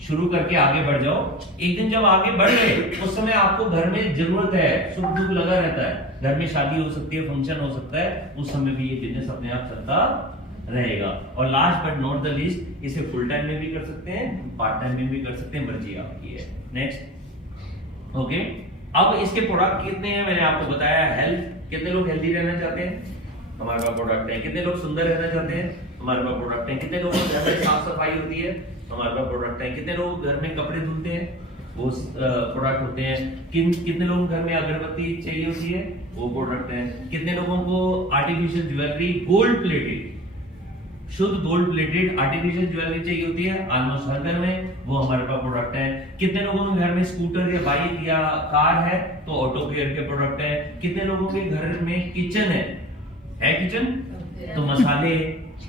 शुरू करके आगे बढ़ जाओ, एक दिन जब आगे बढ़ गए, उस समय आपको घर में जरूरत है, सुख दुख लगा रहता है, घर में शादी हो सकती है, फंक्शन हो सकता है, उस समय भी ये बिजनेस अपने आप चलता रहेगा। और last but not the least, इसे फुल टाइम में भी कर सकते हैं, पार्ट टाइम में भी कर सकते हैं, मर्जी आपकी है। Next, okay. अब इसके प्रोडक्ट कितने हैं मैंने आपको बताया। हेल्थ, कितने लोग हेल्दी रहना चाहते हैं, हमारे पास प्रोडक्ट है। कितने लोग सुंदर रहना चाहते हैं, हमारे पास प्रोडक्ट है। कितने लोगों के घर में साफ सफाई होती है, हमारे पास प्रोडक्ट है। कितने लोग घर में कपड़े धुलते हैं, वो प्रोडक्ट होते हैं। कितने लोगों के घर में अगरबत्ती चाहिए होती है, वो प्रोडक्ट है। कितने लोगों को आर्टिफिशियल ज्वेलरी, गोल्ड प्लेटेड, शुद्ध गोल्ड प्लेटेड आर्टिफिशियल ज्वेलरी चाहिए होती है, ऑलमोस्ट हर घर में, वो हमारे पास प्रोडक्ट है। कितने लोगों के घर में स्कूटर या बाइक या कार है, तो ऑटो केयर के प्रोडक्ट है। कितने लोगों के घर में किचन है किचन, तो मसाले,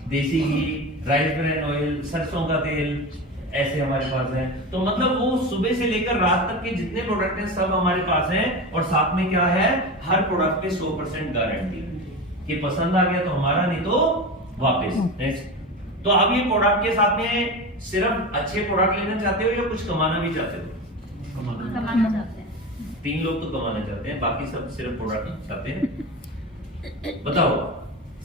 देसी घी, राइस ब्रान ऑयल, सरसों का तेल, ऐसे हमारे पास है। तो मतलब वो सुबह से लेकर रात तक के जितने प्रोडक्ट हैं सब हमारे पास हैं। और साथ में क्या है, हर प्रोडक्ट पे 100% गारंटी कि पसंद आ गया तो हमारा, नहीं तो वापस। नेक्स्ट, तो आप ये प्रोडक्ट के साथ में सिर्फ अच्छे प्रोडक्ट लेना चाहते हो या कुछ कमाना भी चाहते हो? कमाना चाहते हैं। 3 लोग तो कमाना चाहते हैं, बाकी सब सिर्फ प्रोडक्ट चाहते हैं। बताओ,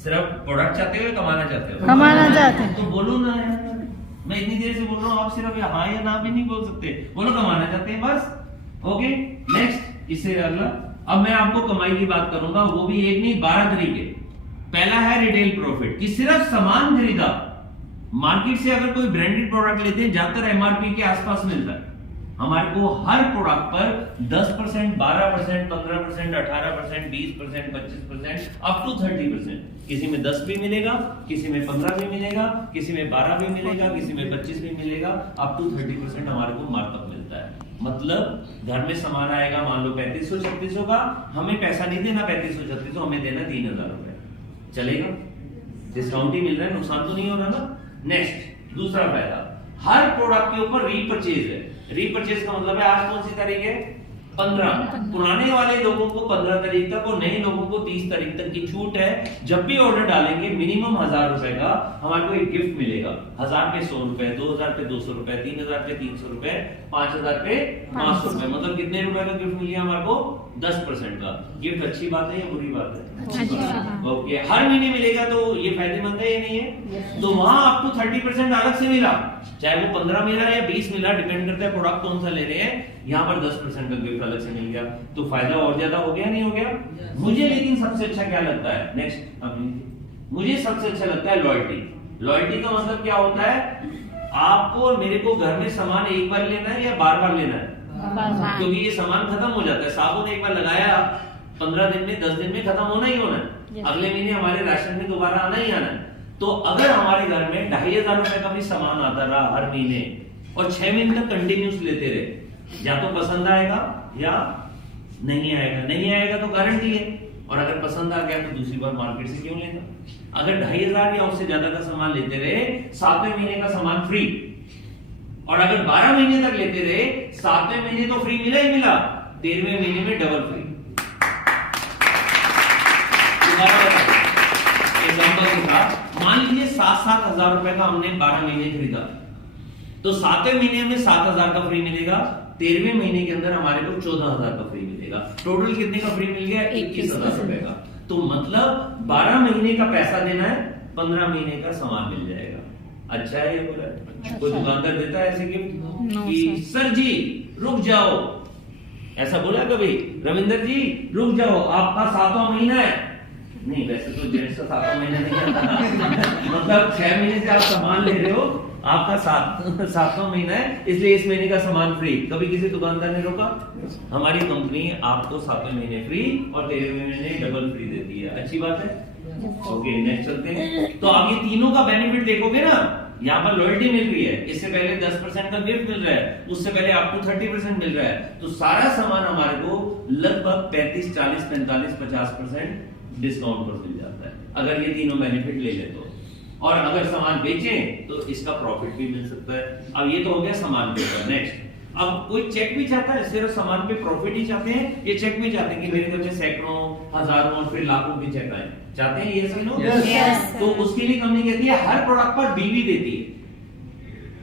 सिर्फ प्रोडक्ट चाहते हो या कमाना चाहते हो? कमाना चाहते हैं। तो बोलो ना यार, मैं इतनी देर से बोल रहा हूँ, आप सिर्फ हाँ या ना भी नहीं बोल सकते। बोलो कमाना चाहते हैं बस। ओके, नेक्स्ट, इससे अगला। अब मैं आपको कमाई की बात करूंगा, वो भी एक नहीं 12 तरीके। पहला है रिटेल प्रॉफिट, कि सिर्फ सामान खरीदा। मार्केट से अगर कोई ब्रांडेड प्रोडक्ट लेते हैं, ज्यादातर एमआरपी के आसपास मिलता है। हमारे को हर प्रोडक्ट पर 10%, 12%, 15%, 18%, 20%, 25%, अप टू 30%। किसी में 10 भी मिलेगा, किसी में 15 भी मिलेगा, किसी में 12 भी मिलेगा, किसी में 25 भी मिलेगा, अप टू 30% हमारे को मार्कअप मिलता है। मतलब घर में सामान आएगा, मान लो 3500-3600 का, हमें पैसा नहीं देना 3500-3600, हमें देना 3000 रुपए। चलेगा, डिस्काउंट ही मिल रहा है, नुकसान तो नहीं हो रहा ना। नेक्स्ट, दूसरा फायदा, हर प्रोडक्ट के ऊपर रीपरचेज है। रीपरचेज का मतलब है, आज कौन सी तारीख है, 15। पुराने वाले लोगों को 15 तारीख तक और नए लोगों को 30 तारीख तक की छूट है। जब भी ऑर्डर डालेंगे मिनिमम 1000 रुपए का हमारे को एक गिफ्ट मिलेगा। 1000 पे 100 रुपए, 2000 पे 200 रुपए, 3000 पे 300 रुपए, 5000 पे 500 रुपए। मतलब कितने रुपए का गिफ्ट मिल गया हमारे को, 10% का गिफ्ट। अच्छी बात है या बुरी बात है? ओके, हर महीने मिलेगा तो ये फायदेमंद है या नहीं है? तो वहां आपको 30% अलग से मिला, चाहे वो 15 मिला या 20 मिला, डिपेंड करता है प्रोडक्ट कौन सा ले रहे हैं। यहाँ पर 10% का गिफ्ट अलग से मिल गया, तो फायदा और ज्यादा हो गया, नहीं हो गया? मुझे लेकिन सबसे अच्छा क्या लगता है, नेक्स्ट, मुझे सबसे अच्छा लगता है लॉयल्टी। लॉयल्टी का मतलब क्या होता है, आपको और मेरे को घर में सामान एक बार लेना है या बार बार लेना है? क्योंकि ये सामान खत्म हो जाता है। साबुन एक बार लगाया, 15 दिन में 10 दिन में खत्म होना ही होना है, अगले महीने हमारे राशन में दोबारा आना ही आना है। तो अगर हमारे घर में 2500 रुपए का भी सामान आता रहा हर महीने और 6 महीने तक कंटिन्यूस लेते रहे, या तो पसंद आएगा या नहीं आएगा। नहीं आएगा तो गारंटी है, और अगर पसंद आ गया तो दूसरी बार मार्केट से क्यों लेना। अगर 2500 या उससे ज्यादा का सामान लेते रहे, 7वें महीने का सामान फ्री, और अगर 12 महीने तक लेते रहे, 7वें महीने तो फ्री मिला ही मिला, 13वें महीने में डबल फ्री। एग्जांपल के साथ मान लीजिए 7-7 हजार रुपए का हमने 12 महीने खरीदा, तो 7वें महीने में 7000 का फ्री मिलेगा, 13वें महीने के अंदर हमारे को 14000 का फ्री मिलेगा। टोटल कितने का फ्री मिल गया, 21000 रुपए का। तो मतलब 12 महीने का पैसा देना है, 15 महीने का सामान मिल जाएगा। अच्छा है ये बुरा है? कोई दुकानदार देता है ऐसे गिफ्ट कि सर जी रुक जाओ, ऐसा बोला कभी, रविंदर जी रुक जाओ आपका 7वां महीना है? नहीं, वैसे तो जेंट्स का 7वां महीना नहीं आता मतलब 6 महीने से आप सामान ले रहे हो, आपका 7वां महीना है, इसलिए इस महीने का सामान फ्री। कभी किसी दुकानदार ने रोका? हमारी कंपनी आपको 7वें महीने फ्री और 13वें महीने डबल फ्री देती है। अच्छी बात है। ओके, नेक्स्ट चलते हैं। तो आप ये तीनों का बेनिफिट देखोगे ना, यहाँ पर लॉयल्टी मिल रही है, इससे पहले 10% का गिफ्ट मिल रहा है, उससे पहले आपको 30% मिल रहा है, तो सारा सामान हमारे को लगभग 35, 40, 45, 50% डिस्काउंट पर मिल जाता है अगर ये तीनों बेनिफिट ले ले तो। और अगर सामान बेचें तो इसका प्रॉफिट भी मिल सकता है। अब ये तो हो गया सामान पे का। नेक्स्ट, अब कोई चेक भी चाहता है, सिर्फ सामान पे प्रॉफिट ही चाहते हैं, ये चेक भी चाहते हैं कि मेरे घर में सैकड़ों, हजारों और फिर लाखों के चेक आए, चाहते हैं ये सभी लोग? तो उसके लिए कंपनी कहती है हर प्रोडक्ट पर बीवी देती है।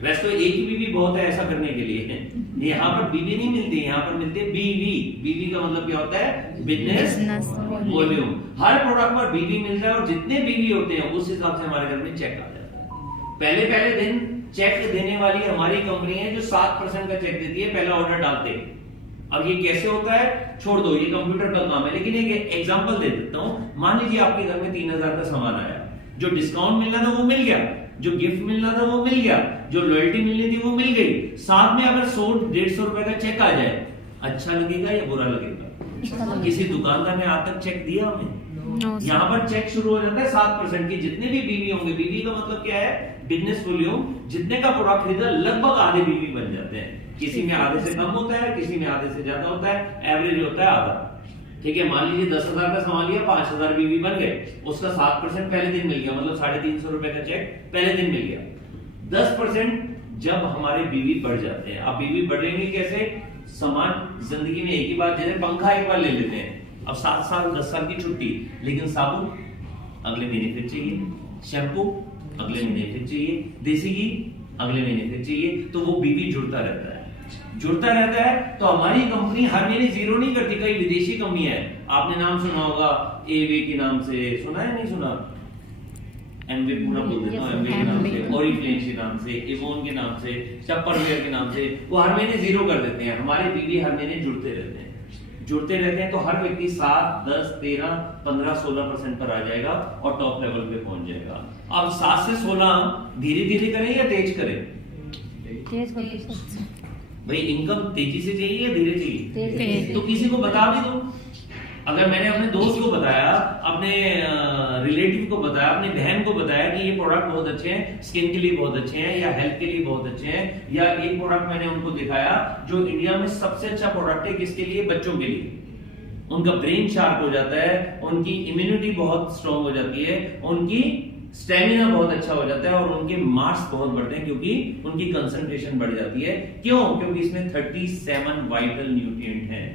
वैसे तो एक ही बीवी बहुत है ऐसा करने के लिए, यहाँ पर बीवी नहीं मिलती, यहाँ पर मिलती है बीवी। बीवी का मतलब क्या होता है? Business volume. हर प्रोडक्ट पर बीवी मिल रहा है और जितने बीवी होते हैं उस हिसाब से हमारे घर में चेक आ जाता है। पहले दिन चेक देने वाली हमारी कंपनी है जो 7% का चेक देती है, पहला ऑर्डर डालते हैं। अब ये कैसे होता है छोड़ दो, ये कंप्यूटर का काम है, लेकिन एक एग्जांपल दे देता हूं। मान लीजिए आपके घर में 3000 का सामान आया, जो डिस्काउंट मिलना था वो मिल गया, जो गिफ्ट मिलना था वो मिल गया, जो लॉयल्टी मिलनी थी वो मिल गई। साथ में अगर 100-150 रुपए का चेक आ जाए, अच्छा लगेगा या बुरा लगेगा? किसी दुकानदार ने आज तक चेक दिया हमें? यहाँ पर चेक शुरू हो जाता है 7% की। जितने भी बीवी होंगे, बीवी का मतलब क्या है? Business volume. जितने का प्रोडक्ट खरीदा लगभग आधे बीवी बन जाते हैं। किसी में आधे से कम होता है, किसी में आधे से ज्यादा होता है, एवरेज होता है आधा। ठीक है, मान लीजिए 10,000 का सामान लिया, 5,000 बीवी बन गए, उसका 7% पहले दिन मिल गया, मतलब 350 रुपए का चेक पहले दिन मिल गया। 10% जब हमारे बीवी बढ़ जाते हैं। अब बीवी बढ़ेंगे कैसे? सामान जिंदगी में एक ही बार, जैसे पंखा एक बार ले लेते हैं, अब 7 साल 10 साल की छुट्टी, लेकिन साबुन अगले महीने फिर चाहिए, शैम्पू अगले महीने फिर चाहिए, देसी घी अगले महीने फिर चाहिए। तो वो बीवी जुड़ता रहता है। तो हमारी कंपनी हर महीने जीरो नहीं करती। कई विदेशी कंपनी है, आपने नाम सुना होगा एवे के नाम से, सुना है नहीं सुना? एमवे पूरा बोल देता हूं, एमवे के नाम से, ओरिफ्लेम के नाम से, एवोन के नाम से, टप्परवेयर के नाम से, वो हर महीने जीरो कर देते हैं। हमारे बीवी हर महीने जुड़ते रहते हैं, तो हर व्यक्ति 7, 10, 13, 15, 16% पर आ जाएगा और टॉप लेवल पे पहुंच जाएगा। अब 7 से 16 धीरे धीरे करें या तेज करें? भाई इनकम तेजी से चाहिए या धीरे चाहिए? तो किसी को बता भी दो। अगर मैंने अपने दोस्त को बताया, अपने रिलेटिव को बताया, अपनी बहन को बताया कि ये प्रोडक्ट बहुत अच्छे हैं, स्किन के लिए बहुत अच्छे हैं या हेल्थ के लिए बहुत अच्छे हैं, या एक प्रोडक्ट मैंने उनको दिखाया जो इंडिया में सबसे अच्छा प्रोडक्ट है, किसके लिए? बच्चों के लिए। उनका ब्रेन शार्प हो जाता है, उनकी इम्यूनिटी बहुत स्ट्रांग हो जाती है, उनकी स्टेमिना बहुत अच्छा हो जाता है और उनके मार्क्स बहुत बढ़ते हैं, क्योंकि उनकी कंसंट्रेशन बढ़ जाती है। क्यों? क्योंकि इसमें 37 वाइटल न्यूट्रिएंट हैं।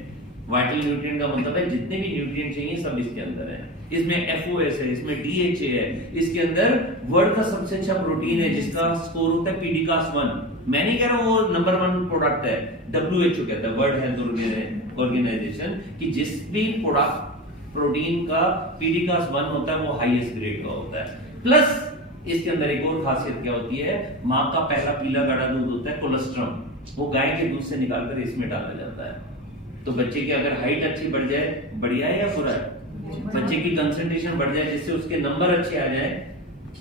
वाइटल न्यूट्रिएंट का मतलब है जितने भी न्यूट्रिएंट चाहिए सब इसके अंदर है। इसमें एफओएस है, इसमें डीएचए है, इसके अंदर वर्ल्ड का सबसे अच्छा प्रोटीन है जिसका स्कोर होता है पीडीकास 1। मैं नहीं कह रहा हूं वो नंबर 1 प्रोडक्ट है, WHO कहता है, वर्ल्ड हेल्थ ऑर्गेनाइजेशन, कि जिस भी प्रोडक्ट प्रोटीन का पीडीकास 1 होता है वो हाईएस्ट ग्रेड का होता है। प्लस इसके अंदर एक और खासियत क्या होती है? मां का पहला पीला गाढ़ा दूध होता है कोलेस्ट्रॉल, वो गाय के दूध से निकालकर इसमें डाला जाता है। तो बच्चे की अगर हाइट अच्छी बढ़ जाए, बढ़िया है या बुरा है? बच्चे की कंसंट्रेशन बढ़ जाए जिससे उसके नंबर अच्छे आ जाए,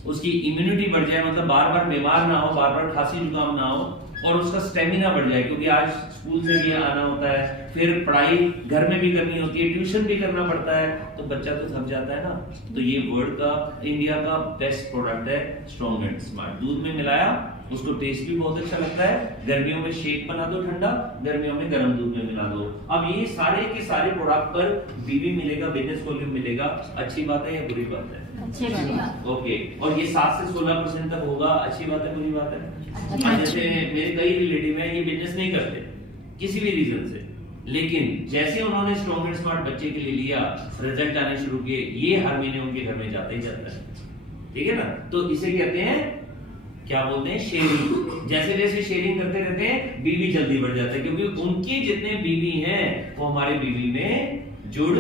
उसकी इम्यूनिटी बढ़ जाए, मतलब बार बार बीमार ना हो, बार बार खांसी जुकाम ना हो, और उसका स्टेमिना बढ़ जाए, क्योंकि आज स्कूल से भी आना होता है, फिर पढ़ाई घर में भी करनी होती है, ट्यूशन भी करना पड़ता है, तो बच्चा तो थक जाता है ना। तो ये वर्ल्ड का, इंडिया का बेस्ट प्रोडक्ट है स्ट्रॉन्ग एंड स्मार्ट। दूध में मिलाया, उसको टेस्ट भी बहुत अच्छा लगता है। गर्मियों में शेक बना दो ठंडा, गर्मियों में गर्म दूध में मिला दो। अब ये सारे के सारे प्रोडक्ट पर बीवी मिलेगा, बिजनेस वॉल्यूम मिलेगा। अच्छी बात है या बुरी बात है? अच्छी बात। ओके, और ये 7 से 16% तक होगा। अच्छी बात है बुरी बात है? जैसे मेरे कई रिलेटिव हैं, ये बिजनेस नहीं करते किसी भी रीजन से, लेकिन जैसे उन्होंने स्ट्रॉन्ग एंड स्मार्ट बच्चे के लिए लिया, रिजल्ट आने शुरू किए, ये हर महीने उनके घर में जाता ही जाता है। ठीक है ना? तो इसे कहते हैं, क्या बोलते हैं, शेयरिंग। जैसे जैसे शेयरिंग करते रहते हैं, बीवी जल्दी बढ़ जाता है, क्योंकि उनकी जितने बीवी हैं वो हमारे बीवी में जुड़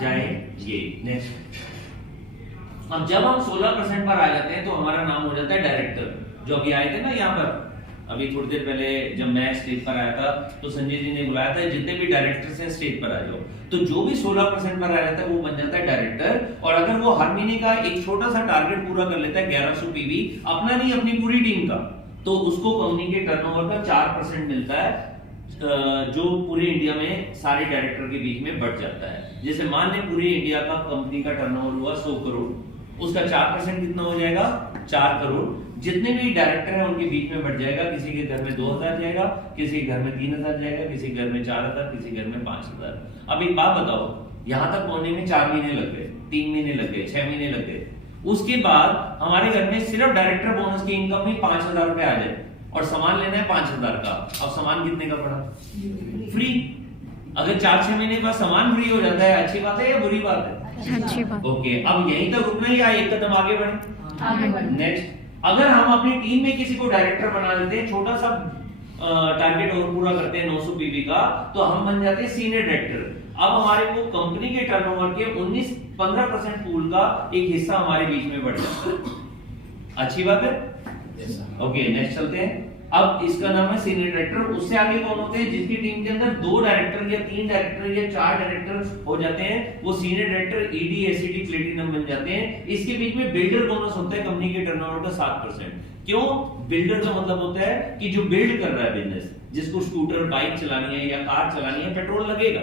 जाएंगे। नेक्स्ट, अब जब हम 16% पर आ जाते हैं तो हमारा नाम हो जाता है डायरेक्टर। जो अभी आए थे ना यहाँ पर, अभी थोड़ी देर पहले जब मैं स्टेज पर आया था तो संजय जी ने बुलाया था, जितने भी डायरेक्टर्स हैं स्टेज पर आ जाओ। तो जो भी 16% पर आ जाता है वो बन जाता है डायरेक्टर। और अगर वो हर महीने का एक छोटा सा टारगेट पूरा कर लेता है, 1100 पीवी, अपना नहीं अपनी पूरी टीम का, तो उसको कंपनी के टर्नओवर का 4% मिलता है, जो पूरे इंडिया में सारे डायरेक्टर के बीच में बढ़ जाता है। जैसे मान लें पूरे इंडिया का कंपनी का टर्नओवर हुआ 100 करोड़, उसका 4% कितना हो जाएगा? 4 करोड़। जितने भी डायरेक्टर हैं उनके बीच में बढ़ जाएगा। किसी के घर में 2000 जाएगा, किसी के घर में 3000 जाएगा, किसी के घर में 4000, किसी के घर में 5000। अब एक बात बताओ, यहां तक पहुंचने में 4 महीने लग गए, 3 महीने लग गए, 6 महीने लग गए। उसके बाद हमारे घर में सिर्फ डायरेक्टर बोनस की इनकम में 5000 रुपए आ जाए और सामान लेना है 5000 का। अब सामान कितने का पड़ा? फ्री। अगर 4-6 महीने बाद सामान फ्री हो जाता है, अच्छी बात है या बुरी बात है? अच्छी बात। ओके, अब यहीं तक रुकना या एक कदम आगे बढ़े? आगे बढ़े। नेक्स्ट, अगर हम अपनी टीम में किसी को डायरेक्टर बना लेते हैं, छोटा सा टारगेट और पूरा करते हैं 900 पीवी का, तो हम बन जाते हैं सीनियर डायरेक्टर। अब हमारे को कंपनी के टर्नओवर के 15% पूल का एक हिस्सा हमारे बीच में बढ़ जाता है। अच्छी बात है। ओके, नेक्स्ट चलते हैं। अब इसका नाम है सीनियर डायरेक्टर। उससे आगे कौन होते हैं? जिसकी टीम के अंदर 2 डायरेक्टर या 3 डायरेक्टर या 4 डायरेक्टर हो जाते हैं, वो senior director ED ACD platinum बन जाते हैं। इसके बीच में बिल्डर बोनस होता है कंपनी के टर्नओवर का 7%। क्यों? बिल्डर का मतलब होता है कि जो बिल्ड कर रहा है बिजनेस, जिसको स्कूटर बाइक चलानी है या कार चलानी है, पेट्रोल लगेगा,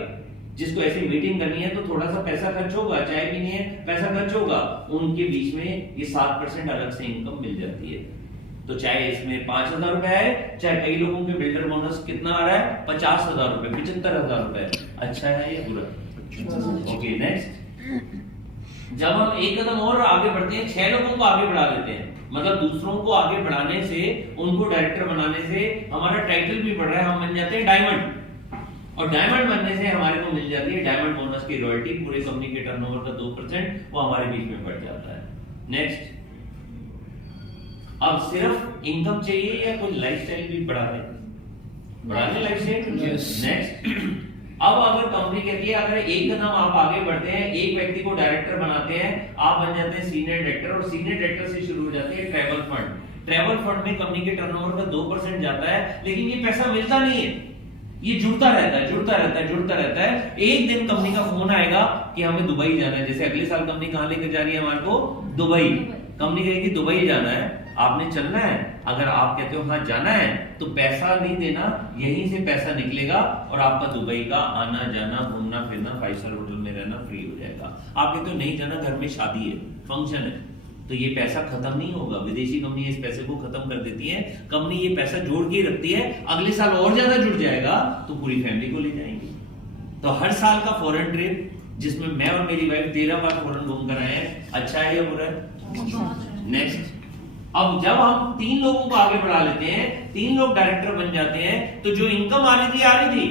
जिसको ऐसी मीटिंग करनी है तो थोड़ा सा पैसा खर्च होगा, चाय पीनी है पैसा खर्च होगा, उनके बीच में ये 7% अलग से इनकम मिल जाती है। तो चाहे इसमें 5,000 रुपए है, चाहे कई लोगों के बिल्डर बोनस कितना आ रहा है 50,000 रुपए, 75,000 रुपए। अच्छा है या बुरा? Okay, next. जब हम एक कदम और आगे बढ़ते हैं, 6 लोगों को आगे बढ़ा देते हैं, मतलब दूसरों को आगे बढ़ाने से, उनको डायरेक्टर बनाने से हमारा टाइटल भी बढ़ रहा है, हम बन जाते हैं डायमंड। और डायमंड बनने से हमारे को मिल जाती है डायमंड बोनस की रॉयल्टी, पूरे कंपनी के टर्नओवर का 2% वो हमारे बीच में बढ़ जाता है। नेक्स्ट। अब सिर्फ इनकम चाहिए या कोई लाइफस्टाइल भी बढ़ा ले लाइफस्टाइल? नेक्स्ट। अब अगर कंपनी कहती है अगर एक कदम आप आगे बढ़ते हैं, एक व्यक्ति को डायरेक्टर बनाते हैं, आप बन जाते हैं सीनियर डायरेक्टर, और सीनियर डायरेक्टर से शुरू हो जाती है ट्रैवल फंड। ट्रैवल फंड में कंपनी के टर्नओवर का 2% जाता है, लेकिन ये पैसा मिलता नहीं है, ये जुड़ता रहता है। एक दिन कंपनी का फोन आएगा कि हमें दुबई जाना है। जैसे अगले साल कंपनी कहां लेकर जा रही है हमारे को? दुबई। कंपनी कहेगी दुबई जाना है, आपने चलना है। अगर आप कहते हो हाँ जाना है, तो पैसा नहीं देना, यहीं से पैसा निकलेगा और आपका दुबई का आना जाना, घूमना फिरना, 5 स्टार होटल में रहना फ्री हो जाएगा। आप कहते हो नहीं जाना, घर में शादी है, फंक्शन है, तो ये पैसा खत्म नहीं होगा। विदेशी कंपनी इस पैसे को खत्म कर देती है, कंपनी ये पैसा जोड़ के रखती है, अगले साल और ज्यादा जुड़ जाएगा तो पूरी फैमिली को ले जाएंगे। तो हर साल का फॉरेन ट्रिप, जिसमें मैं और मेरी वाइफ 13 बार फॉरेन घूम कर आए हैं, अच्छा है या बुरा है? नेक्स्ट। अब जब हम 3 लोगों को आगे बढ़ा लेते हैं, 3 लोग डायरेक्टर बन जाते हैं, तो जो इनकम आ रही थी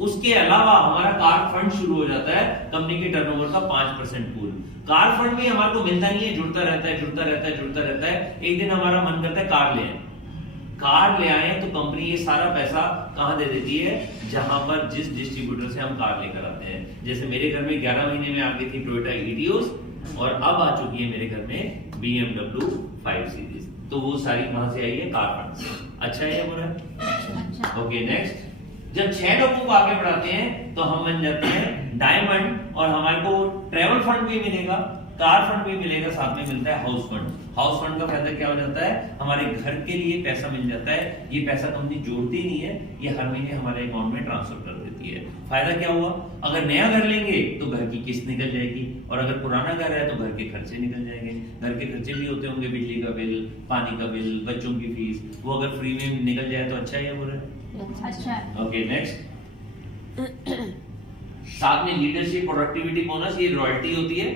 उसके अलावा हमारा कार फंड शुरू हो जाता है, कंपनी के टर्नओवर का 5% पूल। कार फंड भी हमारे को मिलता नहीं है, जुड़ता रहता है। एक दिन हमारा मन करता है कार ले आए, तो कंपनी ये सारा पैसा कहां दे देती है? जहां पर जिस डिस्ट्रीब्यूटर से हम कार लेकर आते हैं। जैसे मेरे घर में 11 महीने में आ गई थी टोयोटा इटियोस, और अब आ चुकी है मेरे घर में BMW 5 सीरीज। तो वो सारी वहां से आई है कार फंड से। अच्छा है या बुरा है? Okay, next. जब 6 लोगों को आगे बढ़ाते हैं तो हम बन जाते हैं डायमंड, और हमारे को ट्रैवल फंड भी मिलेगा, कार फंड भी मिलेगा, साथ में मिलता है हाउस फंड। हाउस फंड का फायदा क्या हो जाता है? हमारे घर के लिए पैसा मिल जाता है। ये पैसा कंपनी जोड़ती नहीं है, ये हर महीने हमारे अकाउंट में ट्रांसफर कर देती है। फायदा क्या हुआ? अगर नया घर लेंगे तो घर की किस्त निकल जाएगी, और अगर पुराना घर है तो घर के खर्चे निकल जाएंगे। घर के खर्चे भी होते होंगे, बिजली का बिल, पानी का बिल, बच्चों की फीस, वो अगर फ्री में निकल जाए तो अच्छा है या बुरा है? अच्छा है। Okay, next. साथ में लीडरशिप, प्रोडक्टिविटी बोनस, ये रॉयल्टी होती है,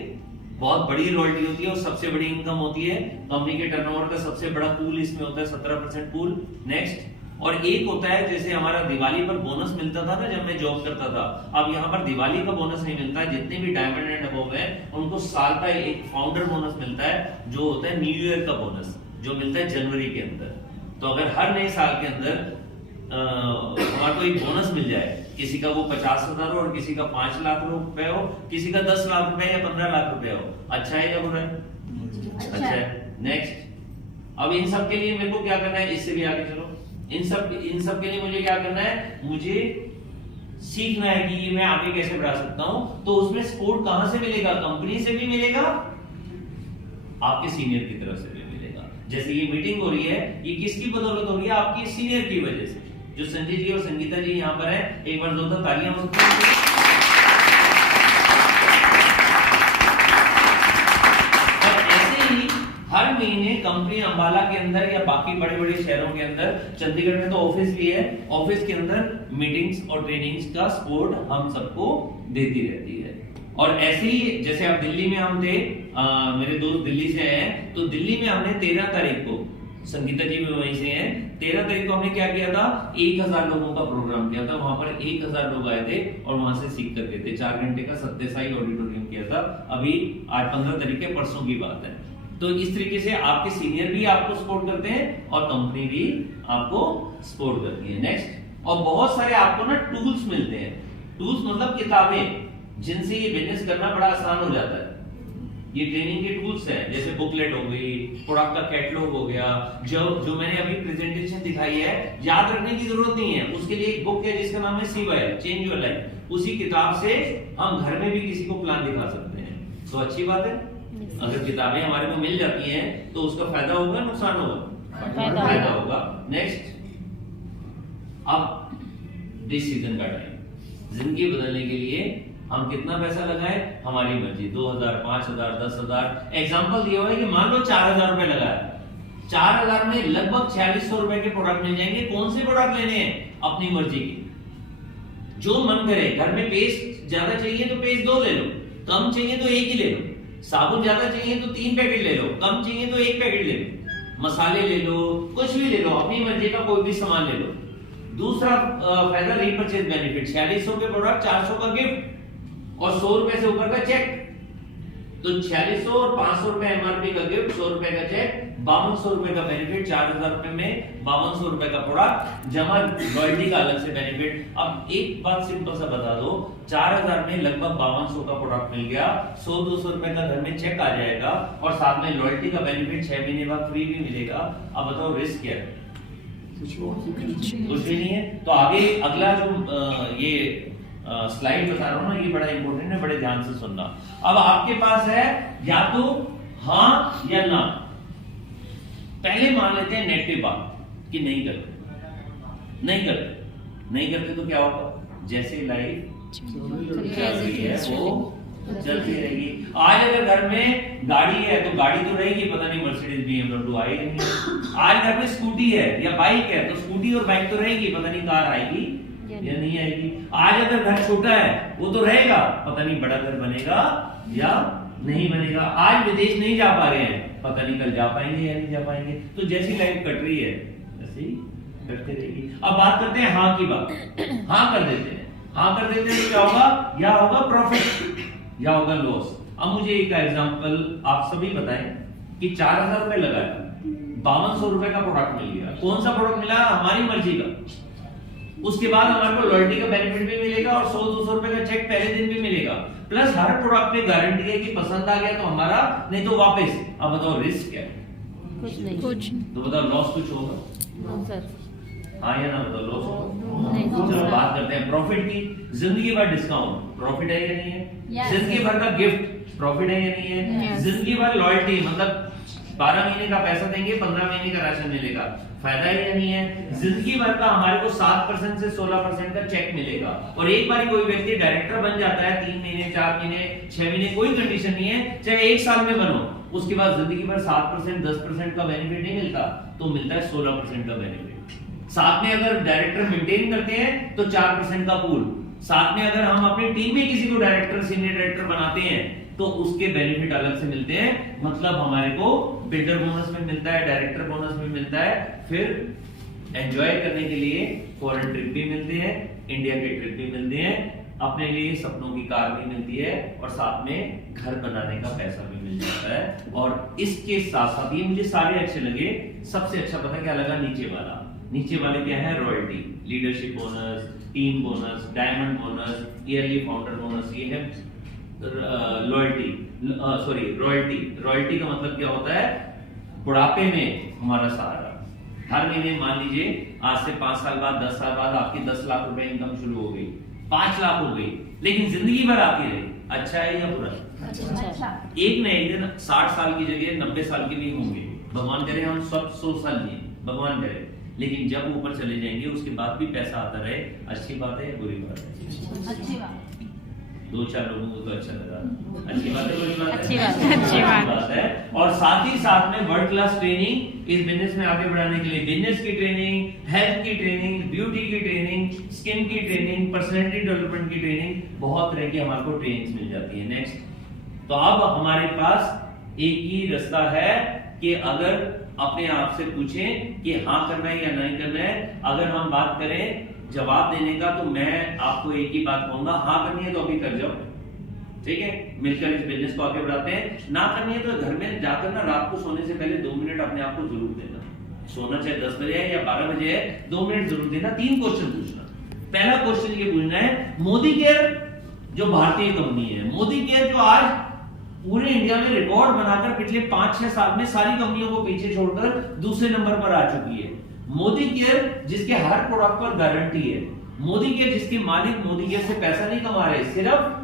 बहुत बड़ी रॉयल्टी होती है और सबसे बड़ी इनकम होती है। कंपनी के टर्नओवर का सबसे बड़ा पूल इसमें होता है, 17% पूल। नेक्स्ट। और एक होता है जैसे हमारा दिवाली पर बोनस मिलता था ना जब मैं जॉब करता था, अब यहाँ पर दिवाली का बोनस नहीं मिलता है। जितने भी डायमंड एंड अबव है उनको साल का एक फाउंडर बोनस मिलता है, जो होता है न्यू ईयर का बोनस, जो मिलता है जनवरी के अंदर। तो अगर हर नए साल के अंदर हमारे को एक बोनस मिल जाए, किसी का वो 50,000 हो और किसी का 5 लाख रुपए हो, किसी का 10 लाख रुपए या 15 लाख रुपए हो, अच्छा है या बुरा है? अच्छा है। नेक्स्ट। अब इन सब के लिए मेरे को क्या करना है? इससे भी आगे चलो। इन सब के लिए मुझे क्या करना है? मुझे सीखना है कि ये मैं आगे कैसे बढ़ा सकता हूं। तो उसमें सपोर्ट कहां से मिलेगा? कंपनी से भी मिलेगा, आपके सीनियर की तरफ से भी मिलेगा। जैसे ये मीटिंग हो रही है, ये किसकी बदौलत हो रही है? आपके सीनियर की वजह से। जो संजय जी और संगीता जी यहाँ पर है, एक बार जोरदार तालियां हो सकती हैं। ऐसे ही हर महीने कंपनी अंबाला के अंदर या बाकी बड़े बड़े शहरों के अंदर, चंडीगढ़ में तो ऑफिस भी है, ऑफिस के अंदर मीटिंग्स और ट्रेनिंग्स का सपोर्ट हम सबको देती रहती है। और ऐसे ही जैसे अब दिल्ली में हम थे, मेरे दोस्त दिल्ली से हैं, तो दिल्ली में हमने 13 तारीख को, संगीता जी भी वहीं से हैं, 13 तारीख को हमने क्या किया था? 1000 लोगों का प्रोग्राम किया था। वहां पर 1000 लोग आए थे और वहां से सीख कर गए थे। 4 घंटे का सत्य साई ऑडिटोरियम किया था। अभी आज 15 तारीख के परसों की बात है। तो इस तरीके से आपके सीनियर भी आपको सपोर्ट करते हैं और कंपनी भी आपको सपोर्ट करती है। नेक्स्ट, और बहुत सारे आपको ना टूल्स मिलते हैं। टूल्स मतलब किताबें जिनसे ये बिजनेस करना बड़ा आसान हो जाता है। ये ट्रेनिंग के टूल्स हैं, जैसे बुकलेट हो गई, प्रोडक्ट का कैटलॉग हो गया, जो मैंने अभी प्रेजेंटेशन दिखाई है, याद रखने की जरूरत नहीं है। उसके लिए एक बुक है जिसका नाम है CYL, चेंज योर लाइफ। उसी किताब से हम घर में भी किसी को प्लान दिखा सकते हैं। तो अच्छी बात है, अगर किताबें हमारे को मिल जाती हैं तो उसका फायदा होगा, नुकसान होगा? फायदा होगा। नेक्स्ट, अब डिसीजन का टाइम। जिंदगी बदलने के लिए हम कितना पैसा लगाएं, हमारी मर्जी। 2000, 5000, 10000। एग्जांपल दिया हुआ है कि मान लो 4000 रुपए लगाया, 4000 में लगभग 4600 रुपए के प्रोडक्ट मिल जाएंगे। कौन से प्रोडक्ट लेने हैं? अपनी मर्जी के, जो मन करे। घर में पेस्ट ज्यादा चाहिए तो पेस्ट 2 ले लो, कम चाहिए तो 1 ही ले लो। साबुन ज्यादा चाहिए तो 3 पैकेट ले लो, कम चाहिए तो 1 पैकेट ले लो। मसाले ले लो, कुछ भी ले लो, अपनी मर्जी का कोई भी सामान ले लो। दूसरा फायदा, रीपरचेज बेनिफिट। 4600 के प्रोडक्ट, 400 का गिफ्ट और 100 रुपए से ऊपर का चेक। तो 4600 और 500 रुपए MRP का गिफ्ट, 100 रुपए का चेक, 5200 रुपए का बेनिफिट। 4000 रुपए में 5200 रुपए का प्रोडक्ट जमा, रॉयल्टी का अलग से बेनिफिट। अब एक बात सिंपल सा बता दो, 4000 में लगभग 5200 का प्रोडक्ट मिल गया, 100-200 रुपए का घर में चेक आ जाएगा और साथ में रॉयल्टी का बेनिफिट 6 महीने बाद फ्री भी मिलेगा। अब बताओ रिस्क क्या है? कुछ भी नहीं है। तो आगे अगला जो ये स्लाइड बता रहा हूं ना, ये बड़ा इंपॉर्टेंट है, बड़े ध्यान से सुनना। अब आपके पास है या तो हाँ या ना। पहले मान लेते हैं नेगेटिव बात कि नहीं करते तो क्या होगा? जैसे लाइफ चल रही है वो चलती रहेगी। आज अगर घर में गाड़ी है तो गाड़ी तो रहेगी, पता नहीं मर्सिडीज BMW आएगी नहीं। आज घर में स्कूटी है या बाइक है तो स्कूटी और बाइक तो रहेगी, पता नहीं कार आएगी या नहीं आएगी। आज अगर घर छोटा है वो तो रहेगा, पता नहीं बड़ा घर बनेगा या नहीं बनेगा। आज विदेश नहीं जा पा रहे हैं, पता नहीं कल जा पाएंगे या नहीं जा पाएंगे। तो जैसी लाइफ कट रही है वैसे ही कटती रहेगी। अब बात करते हैं हाँ की बात। हाँ कर देते हैं तो क्या होगा? या होगा प्रॉफिट या होगा लॉस। अब मुझे एक एग्जांपल आप सभी बताएं कि 4000 रुपए लगाया, 5200 रुपए का प्रोडक्ट मिल गया। कौन सा प्रोडक्ट मिला? हमारी मर्जी का। उसके बाद हमारे को लॉयल्टी का बेनिफिट भी मिलेगा और 100-200 रुपए का चेक पहले दिन भी मिलेगा। प्लस हर प्रोडक्ट पे गारंटी है कि पसंद आ गया तो हमारा, नहीं तो वापस। अब बताओ रिस्क क्या है? कुछ तो बताओ लॉस कुछ होगा? हाँ या ना बताओ लॉस होगा? चलो बात करते हैं प्रॉफिट की। जिंदगी भर डिस्काउंट, प्रॉफिट है या नहीं है? जिंदगी भर का गिफ्ट, प्रॉफिट है या नहीं है? जिंदगी भर लॉयल्टी, मतलब 12 महीने का पैसा देंगे, 15 महीने का राशन मिलेगा, फायदा है या नहीं है? जिंदगी भर का हमारे को 7% से 16% का चेक मिलेगा। और एक बार कोई व्यक्ति डायरेक्टर बन जाता है, 3 महीने, 4 महीने, 6 महीने, कोई कंडीशन नहीं है, चाहे 1 साल में बनो, उसके बाद जिंदगी भर 7%, 10% का बेनिफिट नहीं मिलता, तो मिलता है 16% का बेनिफिट। साथ में अगर डायरेक्टर मेंटेन करते हैं तो 4% का पूल। साथ में अगर हम अपनी टीम में किसी को डायरेक्टर, सीनियर डायरेक्टर बनाते हैं तो उसके बेनिफिट अलग से मिलते हैं। मतलब हमारे को बिल्डर बोनस में मिलता है, डायरेक्टर बोनस में मिलता है, फिर एंजॉय करने के लिए फॉरेन ट्रिप भी मिलते हैं, इंडिया के ट्रिप भी मिलते हैं, अपने लिए सपनों की कार भी मिलती है और साथ में घर बनाने का पैसा भी मिल जाता है। और इसके साथ साथ ये मुझे सारे अच्छे लगे, सबसे अच्छा पता क्या लगा? नीचे वाले क्या है? Royalty, leadership bonus, team bonus, diamond bonus, yearly founder bonus. ये है रॉयल्टी का मतलब क्या होता है? बुढ़ापे में हमारा सहारा। हर महीने मान लीजिए आज से 5 साल बाद, 10 साल बाद आपकी 10 लाख रुपए इनकम शुरू हो गई, 5 लाख हो गई, लेकिन जिंदगी भर आती रही। अच्छा है या बुरा? अच्छा। एक न एक दिन 60 साल की जगह 90 साल के भी होंगे, भगवान करे हम सब 100 साल जिए, भगवान करे। लेकिन जब ऊपर चले जाएंगे उसके बाद भी पैसा आता रहे, अच्छी बात है या बुरी बात है? अच्छी बात। 2-4 लोगों को तो अच्छा लगा। अच्छी बात है, बुरी बात है? अच्छी बात है। और साथ ही साथ में वर्ल्ड क्लास ट्रेनिंग इस बिजनेस में आगे बढ़ाने के लिए, बिजनेस की ट्रेनिंग, हेल्थ की ट्रेनिंग, ब्यूटी की ट्रेनिंग, स्किन की ट्रेनिंग, पर्सनैलिटी डेवलपमेंट की ट्रेनिंग, बहुत तरह की हमारे को ट्रेनिंग मिल जाती है। नेक्स्ट, तो अब हमारे पास एक ही रास्ता है कि अगर अपने आप से पूछें कि हाँ करना है या नहीं करना है। अगर हम बात करें जवाब देने का, तो मैं आपको एक ही बात कहूंगा, हाँ करनी है तो अभी कर जाओ, ठीक है, मिलकर इस बिजनेस को आगे बढ़ाते हैं। ना करनी है तो घर में जाकर ना रात को सोने से पहले 2 मिनट अपने आप को जरूर देना। सोना चाहे 10 बजे है या 12 बजे है, 2 मिनट जरूर देना। 3 क्वेश्चन पूछना। पहला क्वेश्चन ये पूछना है, मोदी केयर जो भारतीय कंपनी है, मोदी केयर जो आज पूरे इंडिया में रिकॉर्ड बनाकर पिछले 5-6 साल में सारी कंपनियों को पीछे छोड़कर दूसरे नंबर पर आ चुकी है। मोदी केयर जिसके हर प्रोडक्ट पर गारंटी है, मोदी केयर जिसके मालिक मोदी केयर से पैसा नहीं कमा रहे, सिर्फ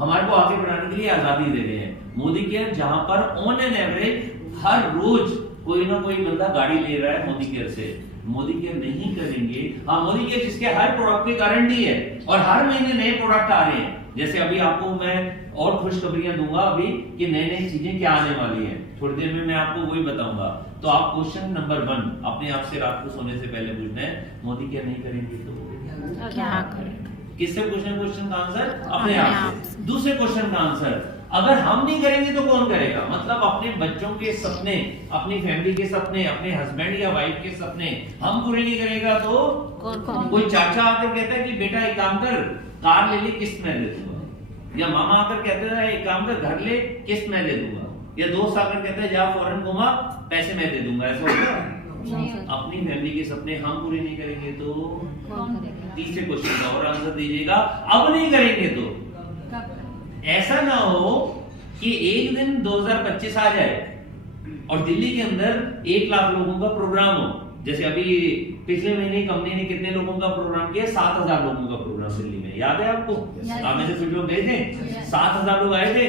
हमारे को आगे बढ़ाने के लिए आजादी दे रहे हैं। मोदी केयर जहां पर ऑन एन एवरेज हर रोज कोई ना कोई बंदा गाड़ी ले रहा है मोदी केयर से, मोदी केयर नहीं करेंगे। हाँ, मोदी केयर जिसके हर प्रोडक्ट की गारंटी है और हर महीने नए प्रोडक्ट आ रहे हैं। जैसे अभी आपको मैं और खुशखबरियां दूंगा अभी कि नई नई चीजें क्या आने वाली हैं, थोड़ी देर में मैं आपको वही बताऊंगा। तो आप क्वेश्चन नंबर 1 अपने आप से रात को सोने से पहले पूछना है, मोदी केयर नहीं करेंगे तो क्या करें? किससे पूछना है क्वेश्चन का आंसर? अपने आप से। दूसरे क्वेश्चन का आंसर, अगर हम नहीं करेंगे तो कौन करेगा? मतलब अपने बच्चों के सपने, अपनी फैमिली के सपने, अपने हस्बैंड या वाइफ के सपने हम पूरे नहीं करेगा तो कौन? कोई चाचा आकर कहता है कि बेटा एक काम कर, कार ले ले, किस्त में दे दूंगा। या मामा आकर कहते हैं एक काम कर, घर ले, किस्त में दे दूंगा। या दोस्त आकर कहता है जा फॉरेन घुमा, पैसे मैं दे दूंगा। ऐसा होगा? अपनी फैमिली के सपने हम पूरे नहीं करेंगे तो कौन करेगा? तीसरे क्वेश्चन का और आंसर दीजिएगा, अब नहीं करेंगे तो ऐसा ना हो कि एक दिन 2025 आ जाए और दिल्ली के अंदर 1 लाख लोगों का प्रोग्राम हो। जैसे अभी पिछले महीने कंपनी ने कितने लोगों का प्रोग्राम किया? 7000 लोगों का प्रोग्राम दिल्ली में, याद है आपको? आप में से कुछ लोग गए थे, 7000 लोग आए थे,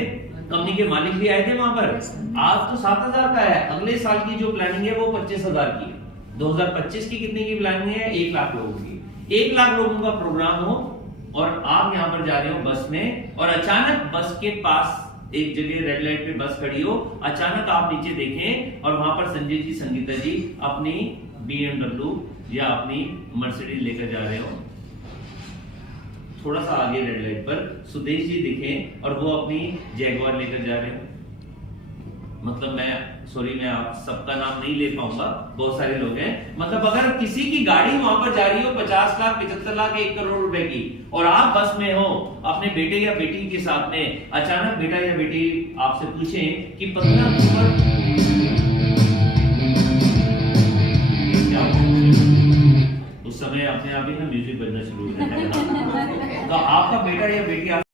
कंपनी के मालिक भी आए थे वहां पर। आज तो 7000 का है, अगले साल की जो प्लानिंग है वो 25000 की है। 2025 की कितने की प्लानिंग है? 1 लाख लोगों की। 1 लाख लोगों का प्रोग्राम हो और आप यहाँ पर जा रहे हो बस में और अचानक बस के पास एक जगह रेड लाइट पे बस खड़ी हो, अचानक आप नीचे देखें और वहां पर संजय जी, संगीता जी अपनी BMW या अपनी मर्सिडीज लेकर जा रहे हो। थोड़ा सा आगे रेड लाइट पर सुदेश जी दिखें और वो अपनी जैगवार लेकर जा रहे हो। मतलब मैं आप सबका नाम नहीं ले पाऊंगा, बहुत सारे लोग हैं। मतलब अगर किसी की गाड़ी वहां पर जा रही हो 50 लाख, 75 लाख, 1 करोड़ रुपए की, और आप बस में हो अपने बेटे या बेटी के साथ में, अचानक बेटा या बेटी आपसे पूछें कि 15 अक्टूबर क्या होगा? उस समय अपने आप ही ना म्यूजिक बजना शुरू हो जाएगा। तो आपका बेटा या बेटी